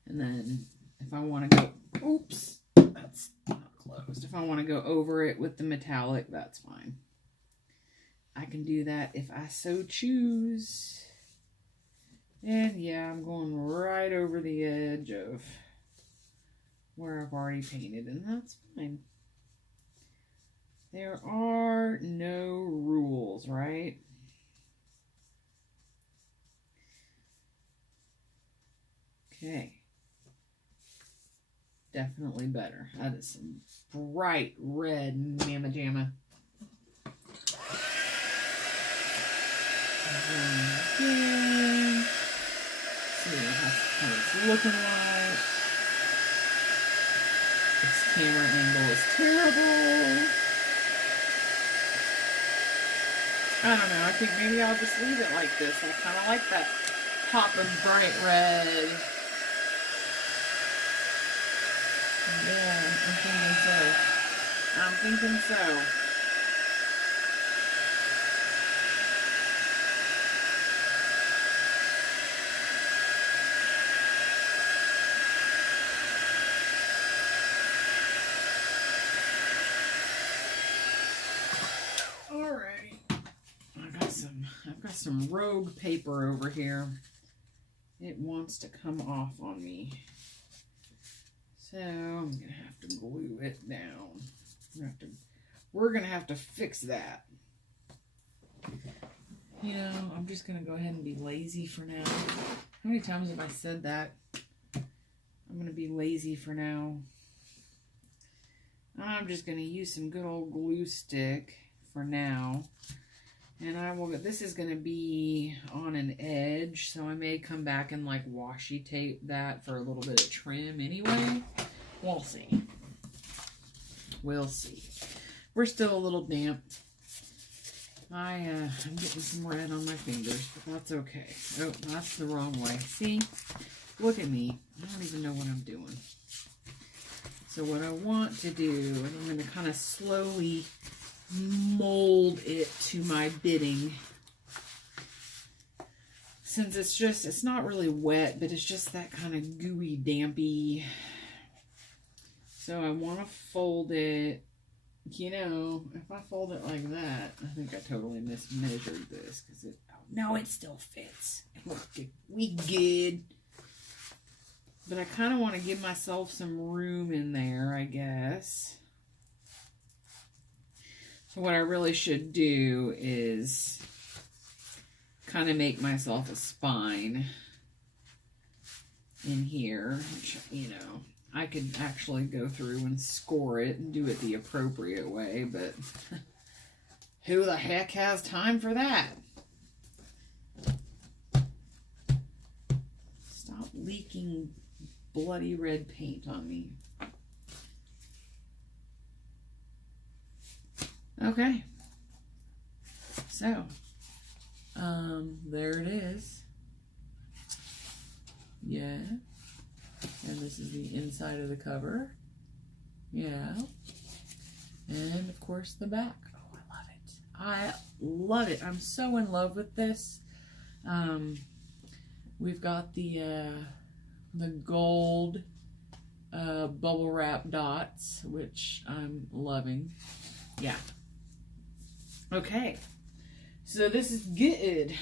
And then if I want to go, oops, that's not closed. If I want to go over it with the metallic, that's fine. I can do that if I so choose. And yeah, I'm going right over the edge of where I've already painted, and that's fine. There are no rules, right? Okay. Definitely better. That is some bright red mamma jamma. Again. See how it's looking like. This camera angle is terrible. I don't know. I think maybe I'll just leave it like this. I kind of like that pop of bright red. Yeah, I'm thinking so. I'm thinking so. I've got some rogue paper over here. It wants to come off on me. So I'm gonna have to glue it down. We're gonna have to fix that. You know, I'm just gonna go ahead and be lazy for now. How many times have I said that? I'm gonna be lazy for now. I'm just gonna use some good old glue stick for now. And this is going to be on an edge, so I may come back and like washi tape that for a little bit of trim anyway. We'll see. We'll see. We're still a little damp. I'm getting some red on my fingers, but that's okay. Oh, that's the wrong way. See? Look at me. I don't even know what I'm doing. So what I want to do is I'm going to kind of slowly mold it to my bidding, since it's not really wet, but it's just that kind of gooey, dampy. So I want to fold it, you know, if I fold it like that, I think I totally mismeasured this, because no, it still fits. We good. But I kind of want to give myself some room in there, I guess. What I really should do is kind of make myself a spine in here, which, you know, I could actually go through and score it and do it the appropriate way, but who the heck has time for that? Stop leaking bloody red paint on me. Okay, so, there it is. Yeah, and this is the inside of the cover. Yeah, and of course the back. Oh, I love it. I love it. I'm so in love with this. We've got the gold bubble wrap dots, which I'm loving. Yeah. Okay, so this is good.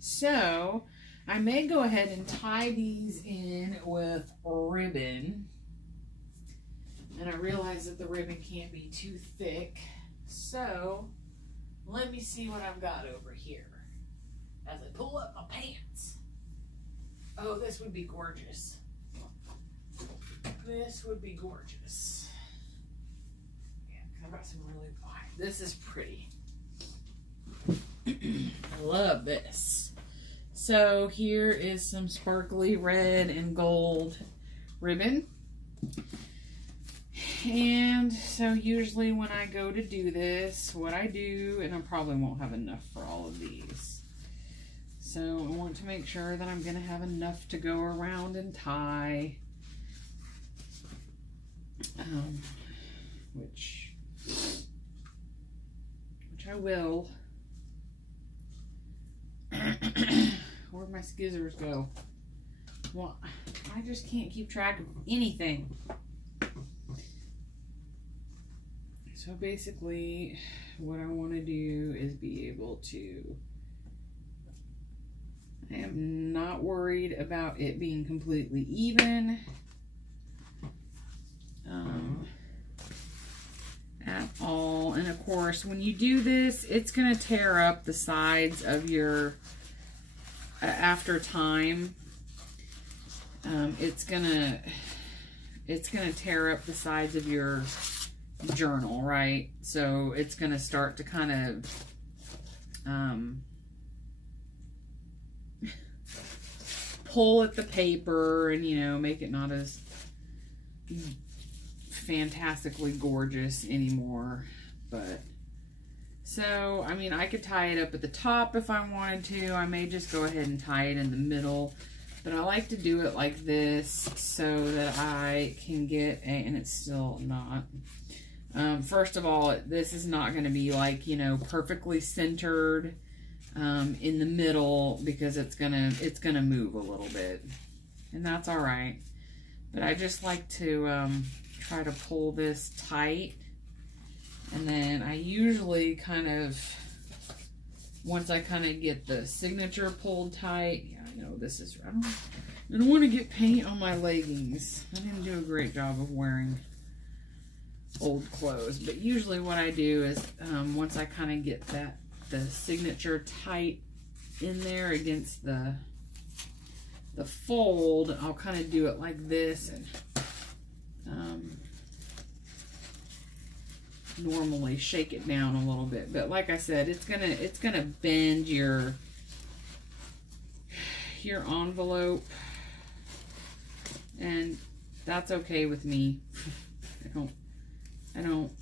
So I may go ahead and tie these in with ribbon. And I realize that the ribbon can't be too thick. So let me see what I've got over here as I pull up my pants. Oh, this would be gorgeous. This would be gorgeous. Yeah, I've got some really fine. This is pretty. I love this. So here is some sparkly red and gold ribbon. And so usually when I go to do this, what I do, and I probably won't have enough for all of these. So I want to make sure that I'm going to have enough to go around and tie. Which I will. Where'd my skizzers go? Well, I just can't keep track of anything. So basically, what I want to do is be able to... I am not worried about it being completely even. At all. And of course, when you do this, it's going to tear up the sides of your... after time, it's gonna tear up the sides of your journal, right? So it's gonna start to kind of pull at the paper and, you know, make it not as fantastically gorgeous anymore. But So, I mean, I could tie it up at the top if I wanted to. I may just go ahead and tie it in the middle. But I like to do it like this so that I can get a, and it's still not. First of all, this is not going to be like, you know, perfectly centered in the middle because it's gonna move a little bit. And that's all right. But I just like to try to pull this tight. And then I usually kind of, once I kind of get the signature pulled tight, yeah, I know this is, I don't want to get paint on my leggings. I didn't do a great job of wearing old clothes. But usually what I do is, once I kind of get the signature tight in there against the fold, I'll kind of do it like this and normally shake it down a little bit. But like I said, it's gonna bend your envelope, and that's okay with me. I don't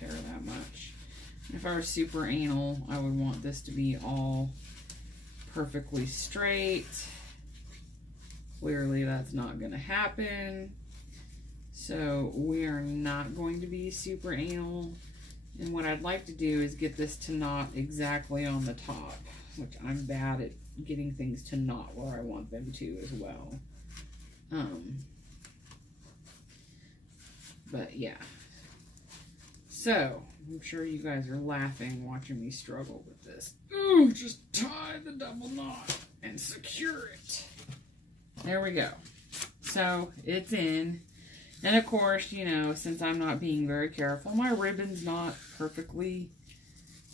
care that much. If I were super anal, I would want this to be all perfectly straight. Clearly that's not going to happen. So we are not going to be super anal. And what I'd like to do is get this to knot exactly on the top, which I'm bad at getting things to knot where I want them to as well. But yeah. So, I'm sure you guys are laughing watching me struggle with this. Ooh, just tie the double knot and secure it. There we go. So, it's in. And of course, you know, since I'm not being very careful, my ribbon's not perfectly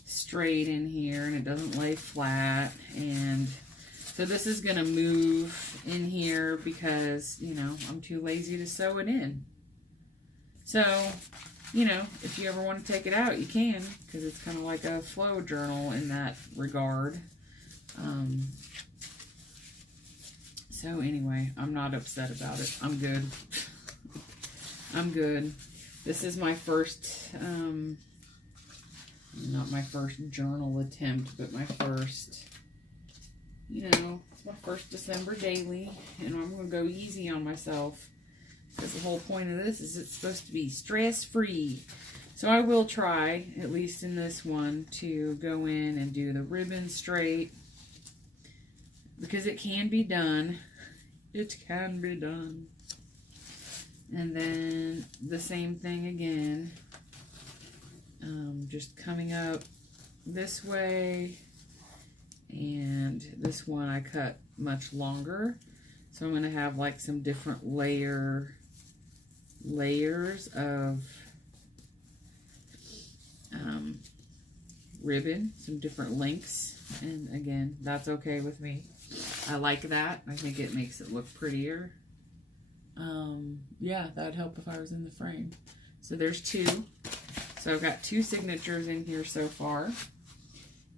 straight in here and it doesn't lay flat. And so this is going to move in here because, you know, I'm too lazy to sew it in. So, you know, if you ever want to take it out, you can, because it's kind of like a flow journal in that regard. So anyway, I'm not upset about it. I'm good. I'm good. This is my first, not my first journal attempt, but my first, you know, it's my first December daily, and I'm going to go easy on myself. Because the whole point of this is it's supposed to be stress-free. So I will try, at least in this one, to go in and do the ribbon straight. Because it can be done. It can be done. And then the same thing again. Just coming up this way. And this one I cut much longer. So I'm going to have like some different layers of ribbon, some different lengths, and again, that's okay with me. I like that. I think it makes it look prettier. Yeah, that would help if I was in the frame. So there's two. So I've got 2 signatures in here so far,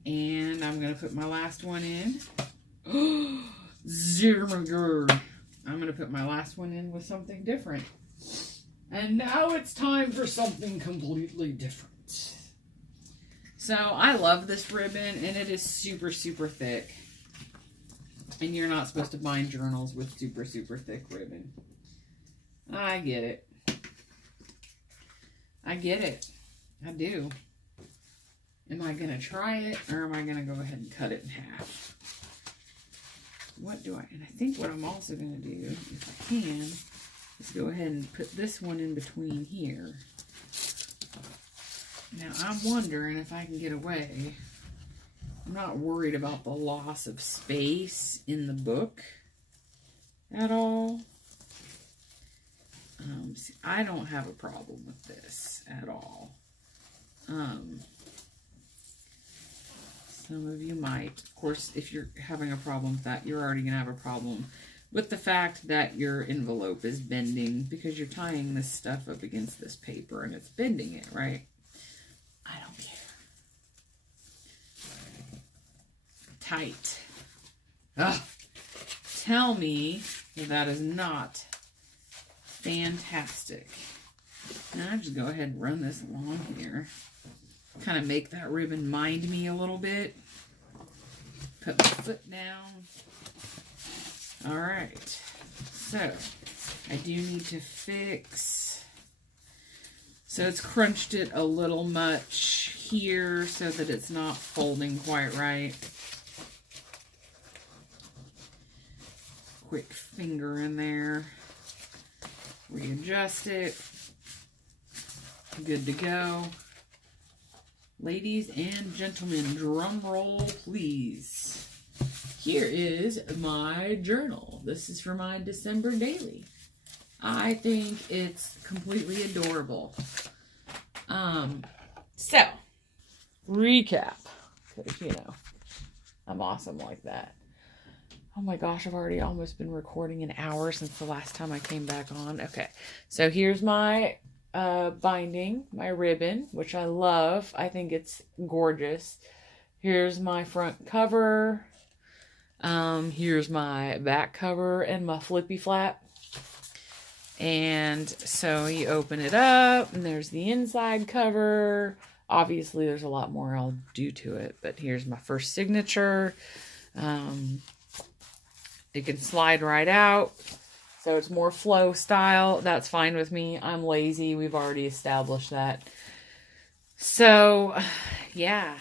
and I'm going to put my last one in. I'm going to put my last one in with something different. And now it's time for something completely different. So I love this ribbon, and it is super, super thick. And you're not supposed to bind journals with super, super thick ribbon. I get it. I get it. I do. Am I going to try it, or am I going to go ahead and cut it in half? What do I, and I think what I'm also going to do, if I can, is go ahead and put this one in between here. Now, I'm wondering if I can get away. I'm not worried about the loss of space in the book at all. See, I don't have a problem with this at all. Some of you might. Of course, if you're having a problem with that, you're already going to have a problem with the fact that your envelope is bending because you're tying this stuff up against this paper and it's bending it, right? I don't care. Tight. Ugh. Tell me that that is not fantastic. Now I just go ahead and run this along here. kind of make that ribbon mind me a little bit. Put my foot down. All right, so I do need to fix, so it's crunched it a little much here so that it's not folding quite right. Quick finger in there, readjust it, good to go. Ladies and gentlemen, drum roll please. Here is my journal. This is for my December daily. I think it's completely adorable. So, recap, because, you know, I'm awesome like that. Oh my gosh, I've already almost been recording an hour since the last time I came back on. Okay, so here's my binding, my ribbon, which I love. I think it's gorgeous. Here's my front cover. Here's my back cover and my flippy flap. And so you open it up and there's the inside cover. Obviously there's a lot more I'll do to it, but here's my first signature. It can slide right out. So it's more flow style. That's fine with me. I'm lazy. We've already established that. So yeah,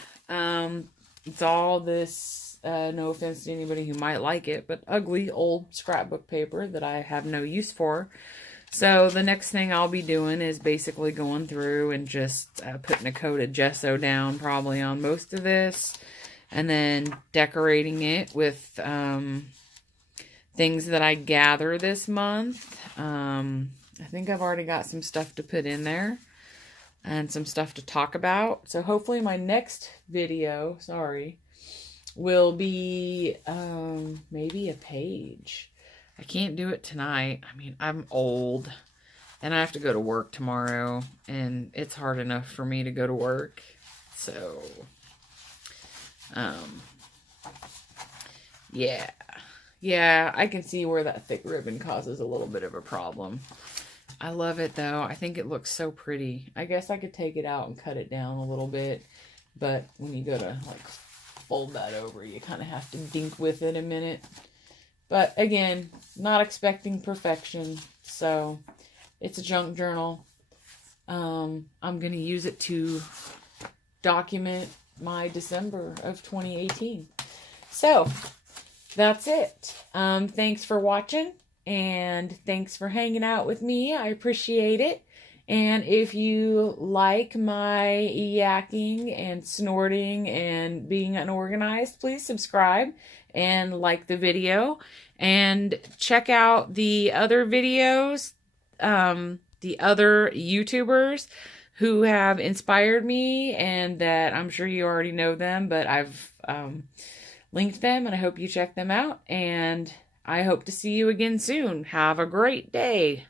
it's all this, no offense to anybody who might like it, but ugly old scrapbook paper that I have no use for. So the next thing I'll be doing is basically going through and just putting a coat of gesso down probably on most of this, and then decorating it with things that I gather this month. I think I've already got some stuff to put in there and some stuff to talk about. So hopefully my next video, will be maybe a page. I can't do it tonight. I mean, I'm old and I have to go to work tomorrow, and it's hard enough for me to go to work. So, yeah, I can see where that thick ribbon causes a little bit of a problem. I love it though. I think it looks so pretty. I guess I could take it out and cut it down a little bit, but when you go to like fold that over, you kind of have to dink with it a minute. But again, not expecting perfection, so it's a junk journal. I'm going to use it to document my December of 2018. So that's it. Thanks for watching, and thanks for hanging out with me. I appreciate it. And if you like my yakking and snorting and being unorganized, please subscribe and like the video, and check out the other videos, the other YouTubers who have inspired me, and that I'm sure you already know them, but I've linked them, and I hope you check them out, and I hope to see you again soon. Have a great day.